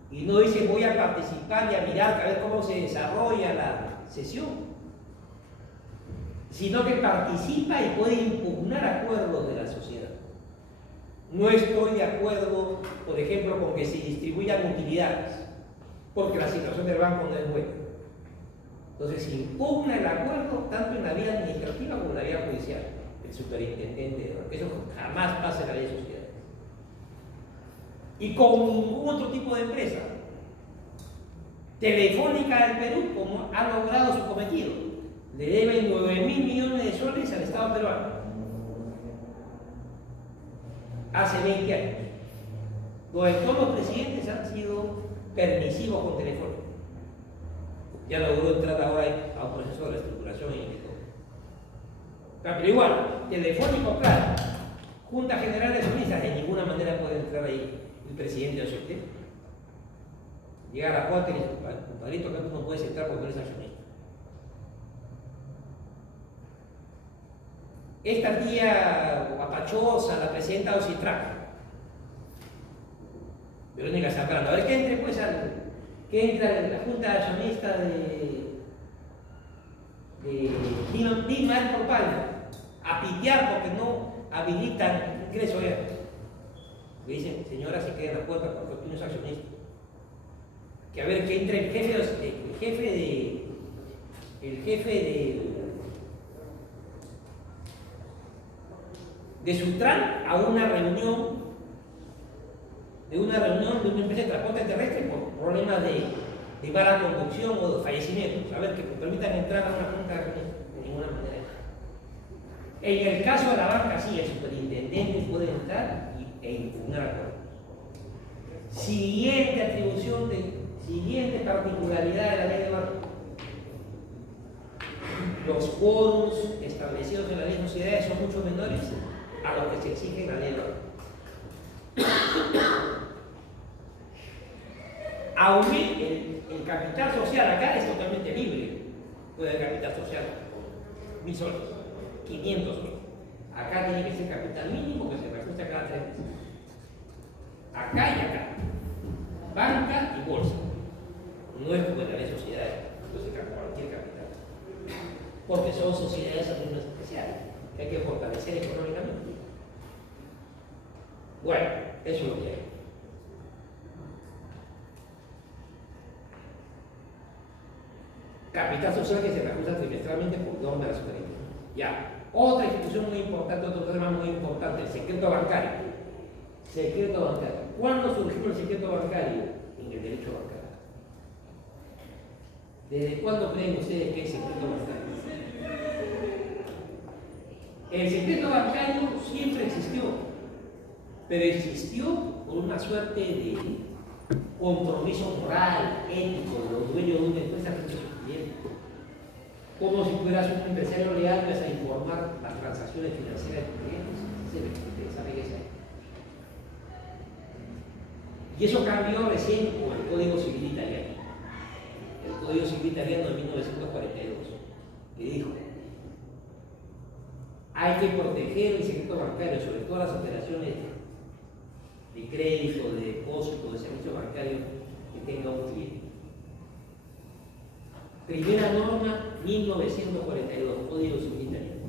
Y no dice voy a participar y a mirar a ver cómo se desarrolla la sesión, sino que participa y puede impugnar acuerdos de la sociedad. No estoy de acuerdo, por ejemplo, con que se distribuyan utilidades, porque la situación del banco no es buena. Entonces se impugna el acuerdo tanto en la vía administrativa como en la vía judicial, el superintendente de banco. Eso jamás pasa en la ley de sociedades. Y con ningún otro tipo de empresa. Telefónica del Perú, como ha logrado su cometido, le debe 9.000 millones de soles al Estado peruano. Hace 20 años. Donde todos los presidentes han sido permisivos con Telefónica. Ya logró entrar ahora a un proceso de reestructuración y todo. Pero igual, Telefónico, claro, Junta General de Accionistas, de ninguna manera puede entrar ahí el presidente de ASOTE. Llega a la puerta y dice, compadrito, acá tú no puedes entrar porque eres accionista. Esta tía guapachosa, la presidenta de Ocitrac, Verónica Zambrano, a ver que entre pues que entra en la Junta de Accionistas de Lima por Palma a pitear porque no habilitan ingreso ya. Le dicen, señora, se queda en la puerta porque tú no es accionista. Que a ver que entre el jefe de Sutran a una reunión de una empresa de transporte terrestre por problemas de mala conducción o de fallecimientos. A ver, que permitan entrar a una junta de ninguna manera. En el caso de la banca, sí, el superintendente puede entrar e impugnar acuerdos. Siguiente particularidad de la ley de banco. Los quórums establecidos en la ley de sociedades son mucho menores a los que se exige en la ley de banco. El capital social acá es totalmente libre. Puede haber capital social con 1.000 soles, 500 soles. Acá tiene que ser capital mínimo que se reajuste cada 3 meses. Acá y acá. Banca y bolsa. No es como en la ley de sociedades, entonces cualquier capital. Porque son sociedades anónimas especiales que hay que fortalecer económicamente. Bueno, eso es lo que hay. Capital social que se reajusta trimestralmente por norma de la superintendencia. Ya. Otra institución muy importante, otro tema muy importante, el secreto bancario. Secreto bancario. ¿Cuándo surgió el secreto bancario? En el derecho bancario. ¿Desde cuándo creen ustedes que es secreto bancario? El secreto bancario siempre existió, pero existió por una suerte de compromiso moral, ético de los dueños de una empresa que se cliente. Como si fueras un empresario leal, vas a informar las transacciones financieras de tus clientes. ¿Sabe qué es eso? Y eso cambió recién con el Código Civil Italiano. El Código Civil Italiano de 1942, que dijo: hay que proteger el secreto bancario, sobre todo las operaciones de crédito, de depósito, de servicio bancario que tenga un cliente. Primera norma, 1942, Código Civil Italiano.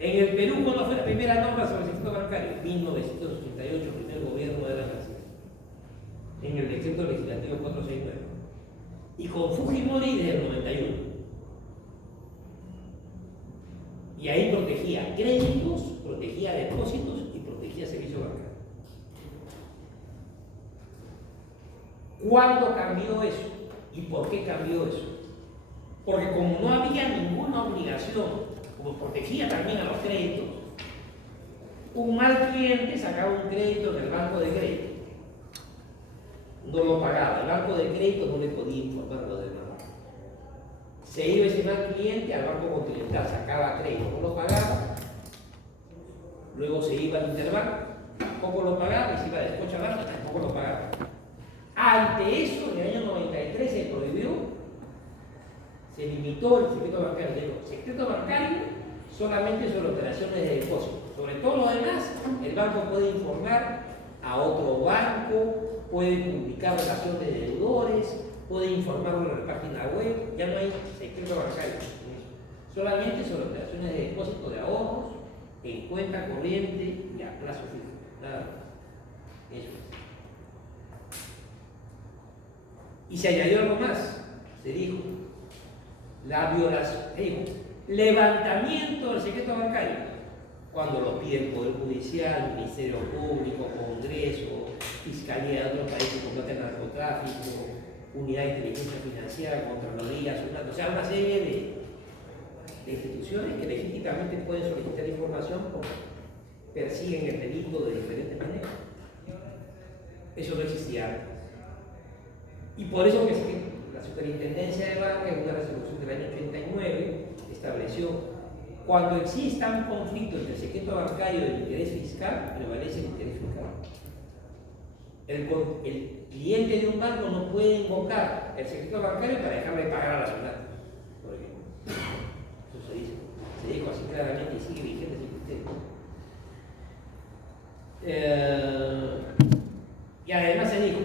En el Perú, ¿cuándo fue la primera norma sobre el secreto bancario? 1988, primer gobierno de la nación, en el decreto legislativo 469. Y con Fujimori desde el 91. Y ahí protegía créditos, protegía depósitos y protegía servicio bancario. ¿Cuándo cambió eso? ¿Y por qué cambió eso? Porque como no había ninguna obligación, como protegía también a los créditos, un mal cliente sacaba un crédito en el banco de crédito, no lo pagaba, el banco de crédito no le podía informar a los demás. Se iba ese mal cliente al Banco Continental, sacaba crédito, no lo pagaba, luego se iba al Interbanco, tampoco lo pagaba, y se iba a Scotiabank, tampoco lo pagaba. Ante eso, en el año 93 se prohibió, se limitó el secreto bancario. El secreto bancario solamente sobre operaciones de depósito. Sobre todo lo demás, el banco puede informar a otro banco, puede publicar relación de deudores, puede informarlo en la página web, ya no hay secreto bancario. Solamente sobre operaciones de depósito de ahorros, en cuenta corriente y a plazo fijo. Nada más. Eso es. Y se añadió algo más, se dijo, la violación, levantamiento del secreto bancario, cuando lo pide el Poder Judicial, Ministerio Público, Congreso, Fiscalía de otros países que combaten narcotráfico, Unidad de Inteligencia Financiera, Contraloría, o sea, una serie de instituciones que legítimamente pueden solicitar información porque persiguen el delito de diferentes maneras. Eso no existía antes. Y por eso que la Superintendencia de Banca, en una resolución del año 89, estableció: cuando exista un conflicto entre el secreto bancario y el interés fiscal, prevalece el interés fiscal. El cliente de un banco no puede invocar el secreto bancario para dejarle pagar a la ciudad, por ejemplo. Eso se dijo así claramente y sigue vigente ese criterio. Y además se dijo: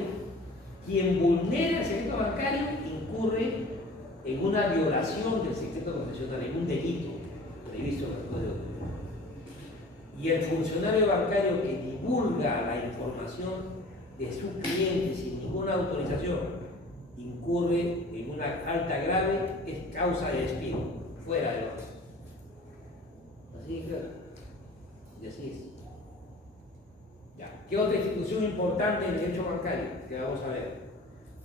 quien vulnera el secreto bancario incurre en una violación del secreto profesional, en un delito previsto en el Código Penal. Y el funcionario bancario que divulga la información de sus clientes sin ninguna autorización incurre en una falta grave, es causa de despido, fuera de banco. Así es claro. Y así es. Ya. ¿Qué otra institución importante del derecho bancario que vamos a ver?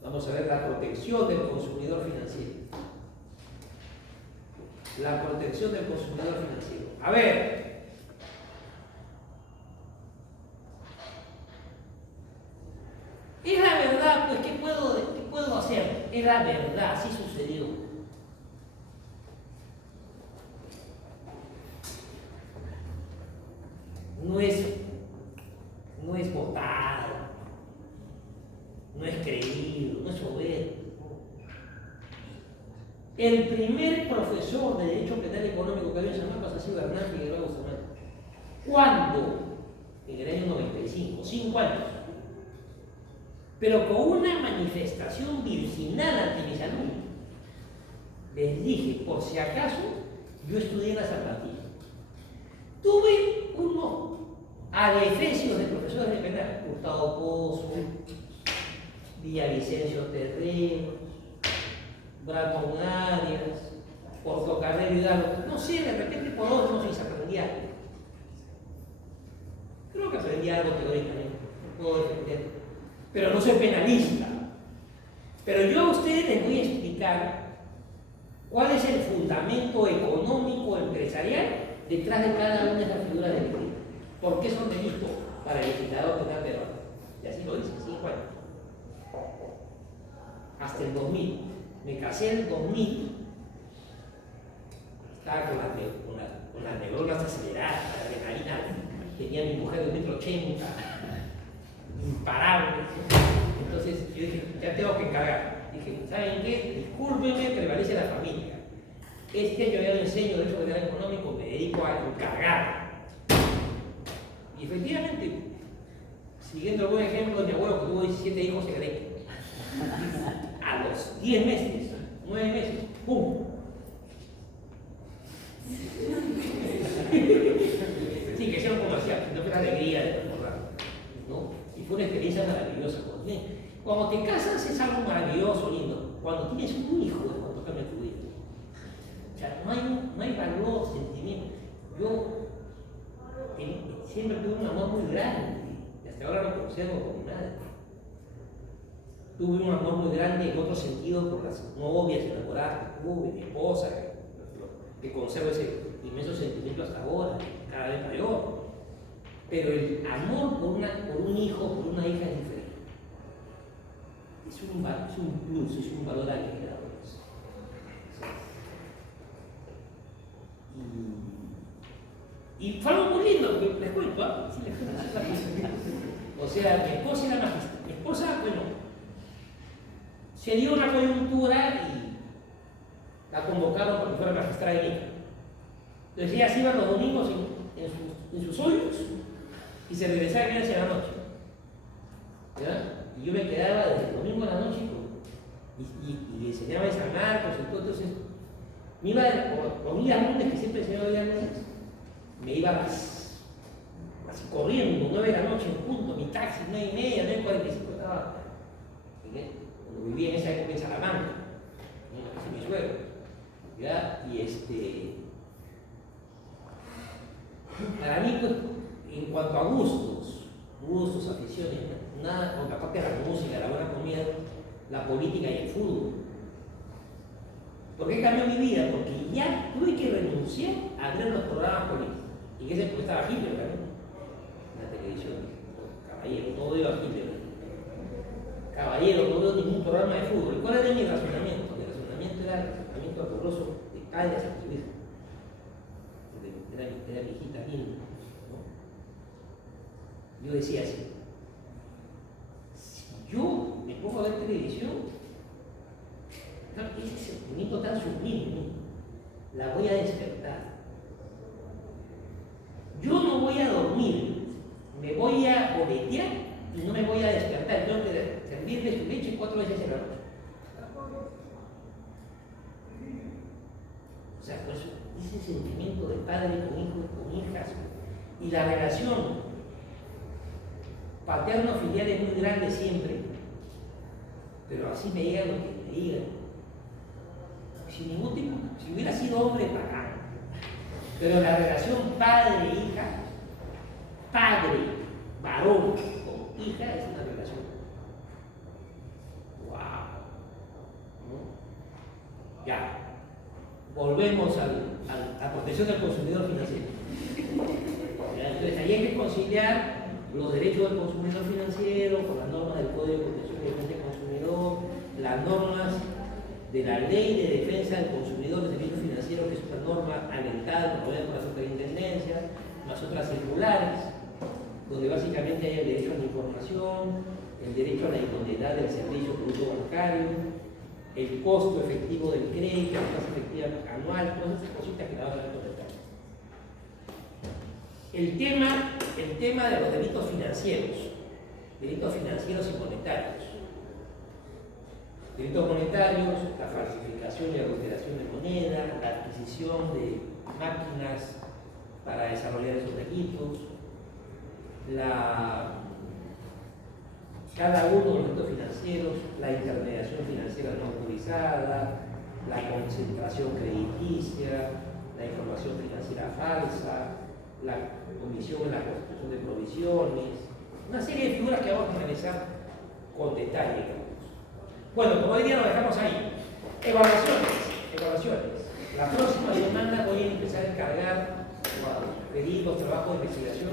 Vamos a ver la protección del consumidor financiero. La protección del consumidor financiero. A ver. Es la verdad, pues, ¿qué puedo hacer? Es la verdad, así sucedió. No es votado, no es creído, no es soberbio. El primer profesor de Derecho Penal Económico que había en San Marcos ha sido Hernán Figueroa Bustamante. ¿Cuándo? En el año 95, 5 años. Pero con una manifestación virginal ante mis alumnos. Les dije, por si acaso, yo estudié en la Zapatilla. Tuve unos adefesios de profesores de penal: Gustavo Pozo, Villavicencio Terrero, Bratón Arias, Portocarrero Hidalgo. No sé, de repente por otros no sé si aprendí algo. Creo que aprendí algo teóricamente, no puedo defender, pero no soy penalista. Pero yo a ustedes les voy a explicar cuál es el fundamento económico empresarial detrás de cada una de las figuras del delito. ¿Por qué son delitos para el legislador penal peruano? Y así lo dice, 5 años. Hasta el 2000. Me casé en el 2000 estaba con las neuronas aceleradas, la adrenalina, tenía mi mujer de 1,80 m, imparable. Entonces yo dije, ya tengo que encargar. Dije, ¿saben qué? Discúlpenme, prevalece la familia. Este año ya no enseño Derecho Federal Económico, me dedico a encargar. Y efectivamente, siguiendo el buen ejemplo de mi abuelo que tuvo 17 hijos en Grecia, a los 10 meses, 9 meses, ¡pum! Sí, que sea un comercial, no fue la alegría de recordar, ¿no? Y fue una experiencia maravillosa. Cuando te casas es algo maravilloso, lindo. Cuando tienes un hijo es cuando cambia tu vida. O sea, no hay valor, sentimiento. Yo siempre tuve un amor muy grande, y hasta ahora lo conservo con mi madre. Tuve un amor muy grande en otro sentido por las novias enamoradas que tuve, mi esposa, que conservo ese inmenso sentimiento hasta ahora, cada vez mayor. Pero el amor por un hijo, por una hija es diferente. Es un plus, es un valor agregado. Y fue algo muy lindo, les cuento, ¿ah? Sí, les cuento. O sea, mi esposa era magistrada. Mi esposa, bueno, se dio una coyuntura y la convocaron porque fuera magistrada de hija. Entonces ella se iba los domingos en sus hoyos y se regresaba a hacia la noche. ¿Ya? Y yo me quedaba desde el domingo a la noche y le enseñaba en San Marcos y todo. Entonces, me iba los días lunes, que siempre enseñaba días lunes, me iba así corriendo, 9 de la noche en punto, mi taxi, 9:30, 9:45 estaba. Cuando vivía en esa época en Salamanca, en mi suegro. ¿Ya? Y para mí, pues, en cuanto a gustos, aficiones, nada contra parte de la música, la buena comida, la política y el fútbol. ¿Por qué cambió mi vida? Porque ya tuve que renunciar a ver los programas políticos. Y que ese porque estaba Hitler también, en la televisión. Caballero, no veo a Hitler. Caballero, no veo ningún programa de fútbol. ¿Cuál era mi razonamiento? Mi razonamiento era el razonamiento amoroso de padres a su hija. Era mi hijita linda, ¿no? Yo decía así, si yo me pongo a ver televisión, ese sentimiento tan sublime, la voy a despertar. Yo no voy a dormir, me voy a boletear y no me voy a despertar. Tengo que servirle su leche 4 veces en la noche. O sea, pues, ese sentimiento de padre con hijos, con hijas, y la relación paterno-filial es muy grande siempre, pero así me digan lo que me digan. Sin ningún tipo, si hubiera sido hombre, bacán. Pero la relación padre-hija, padre, varón con hija, es una relación. ¡Wow! ¿No? Ya. Volvemos a la protección del consumidor financiero. Entonces, ahí hay que conciliar los derechos del consumidor financiero con las normas del Código de Protección del Consumidor, las normas de la Ley de Defensa del Consumidor de Servicios Financieros, que es una norma alentada, promovida por la Superintendencia, más otras circulares, donde básicamente hay el derecho a la información, el derecho a la idoneidad del servicio producto bancario, el costo efectivo del crédito, la tasa efectiva anual, todas esas cositas que la van a comentar. El tema de los delitos financieros y monetarios. Delitos monetarios, la falsificación y adulteración de moneda, la adquisición de máquinas para desarrollar esos delitos, cada uno de los delitos financieros, la intermediación financiera no autorizada, la concentración crediticia, la información financiera falsa, la omisión en la constitución de provisiones, una serie de figuras que vamos a analizar con detalle. Bueno, como hoy día lo dejamos ahí. Evaluaciones. La próxima semana voy a empezar a encargar pedir los trabajos de investigación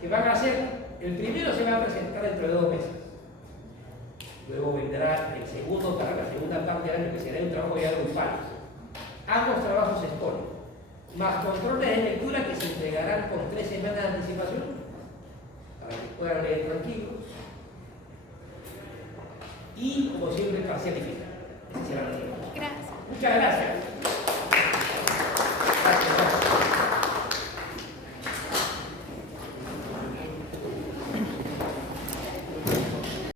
que van a hacer. El primero se va a presentar dentro de 2 meses. Luego vendrá el segundo para la segunda parte del año, que será un trabajo ya grupal. Ambos trabajos se exponen, más controles de lectura que se entregarán con 3 semanas de anticipación para que puedan leer tranquilos. Y, como siempre, parcial y final. Ese será el tiempo. Gracias. Muchas gracias.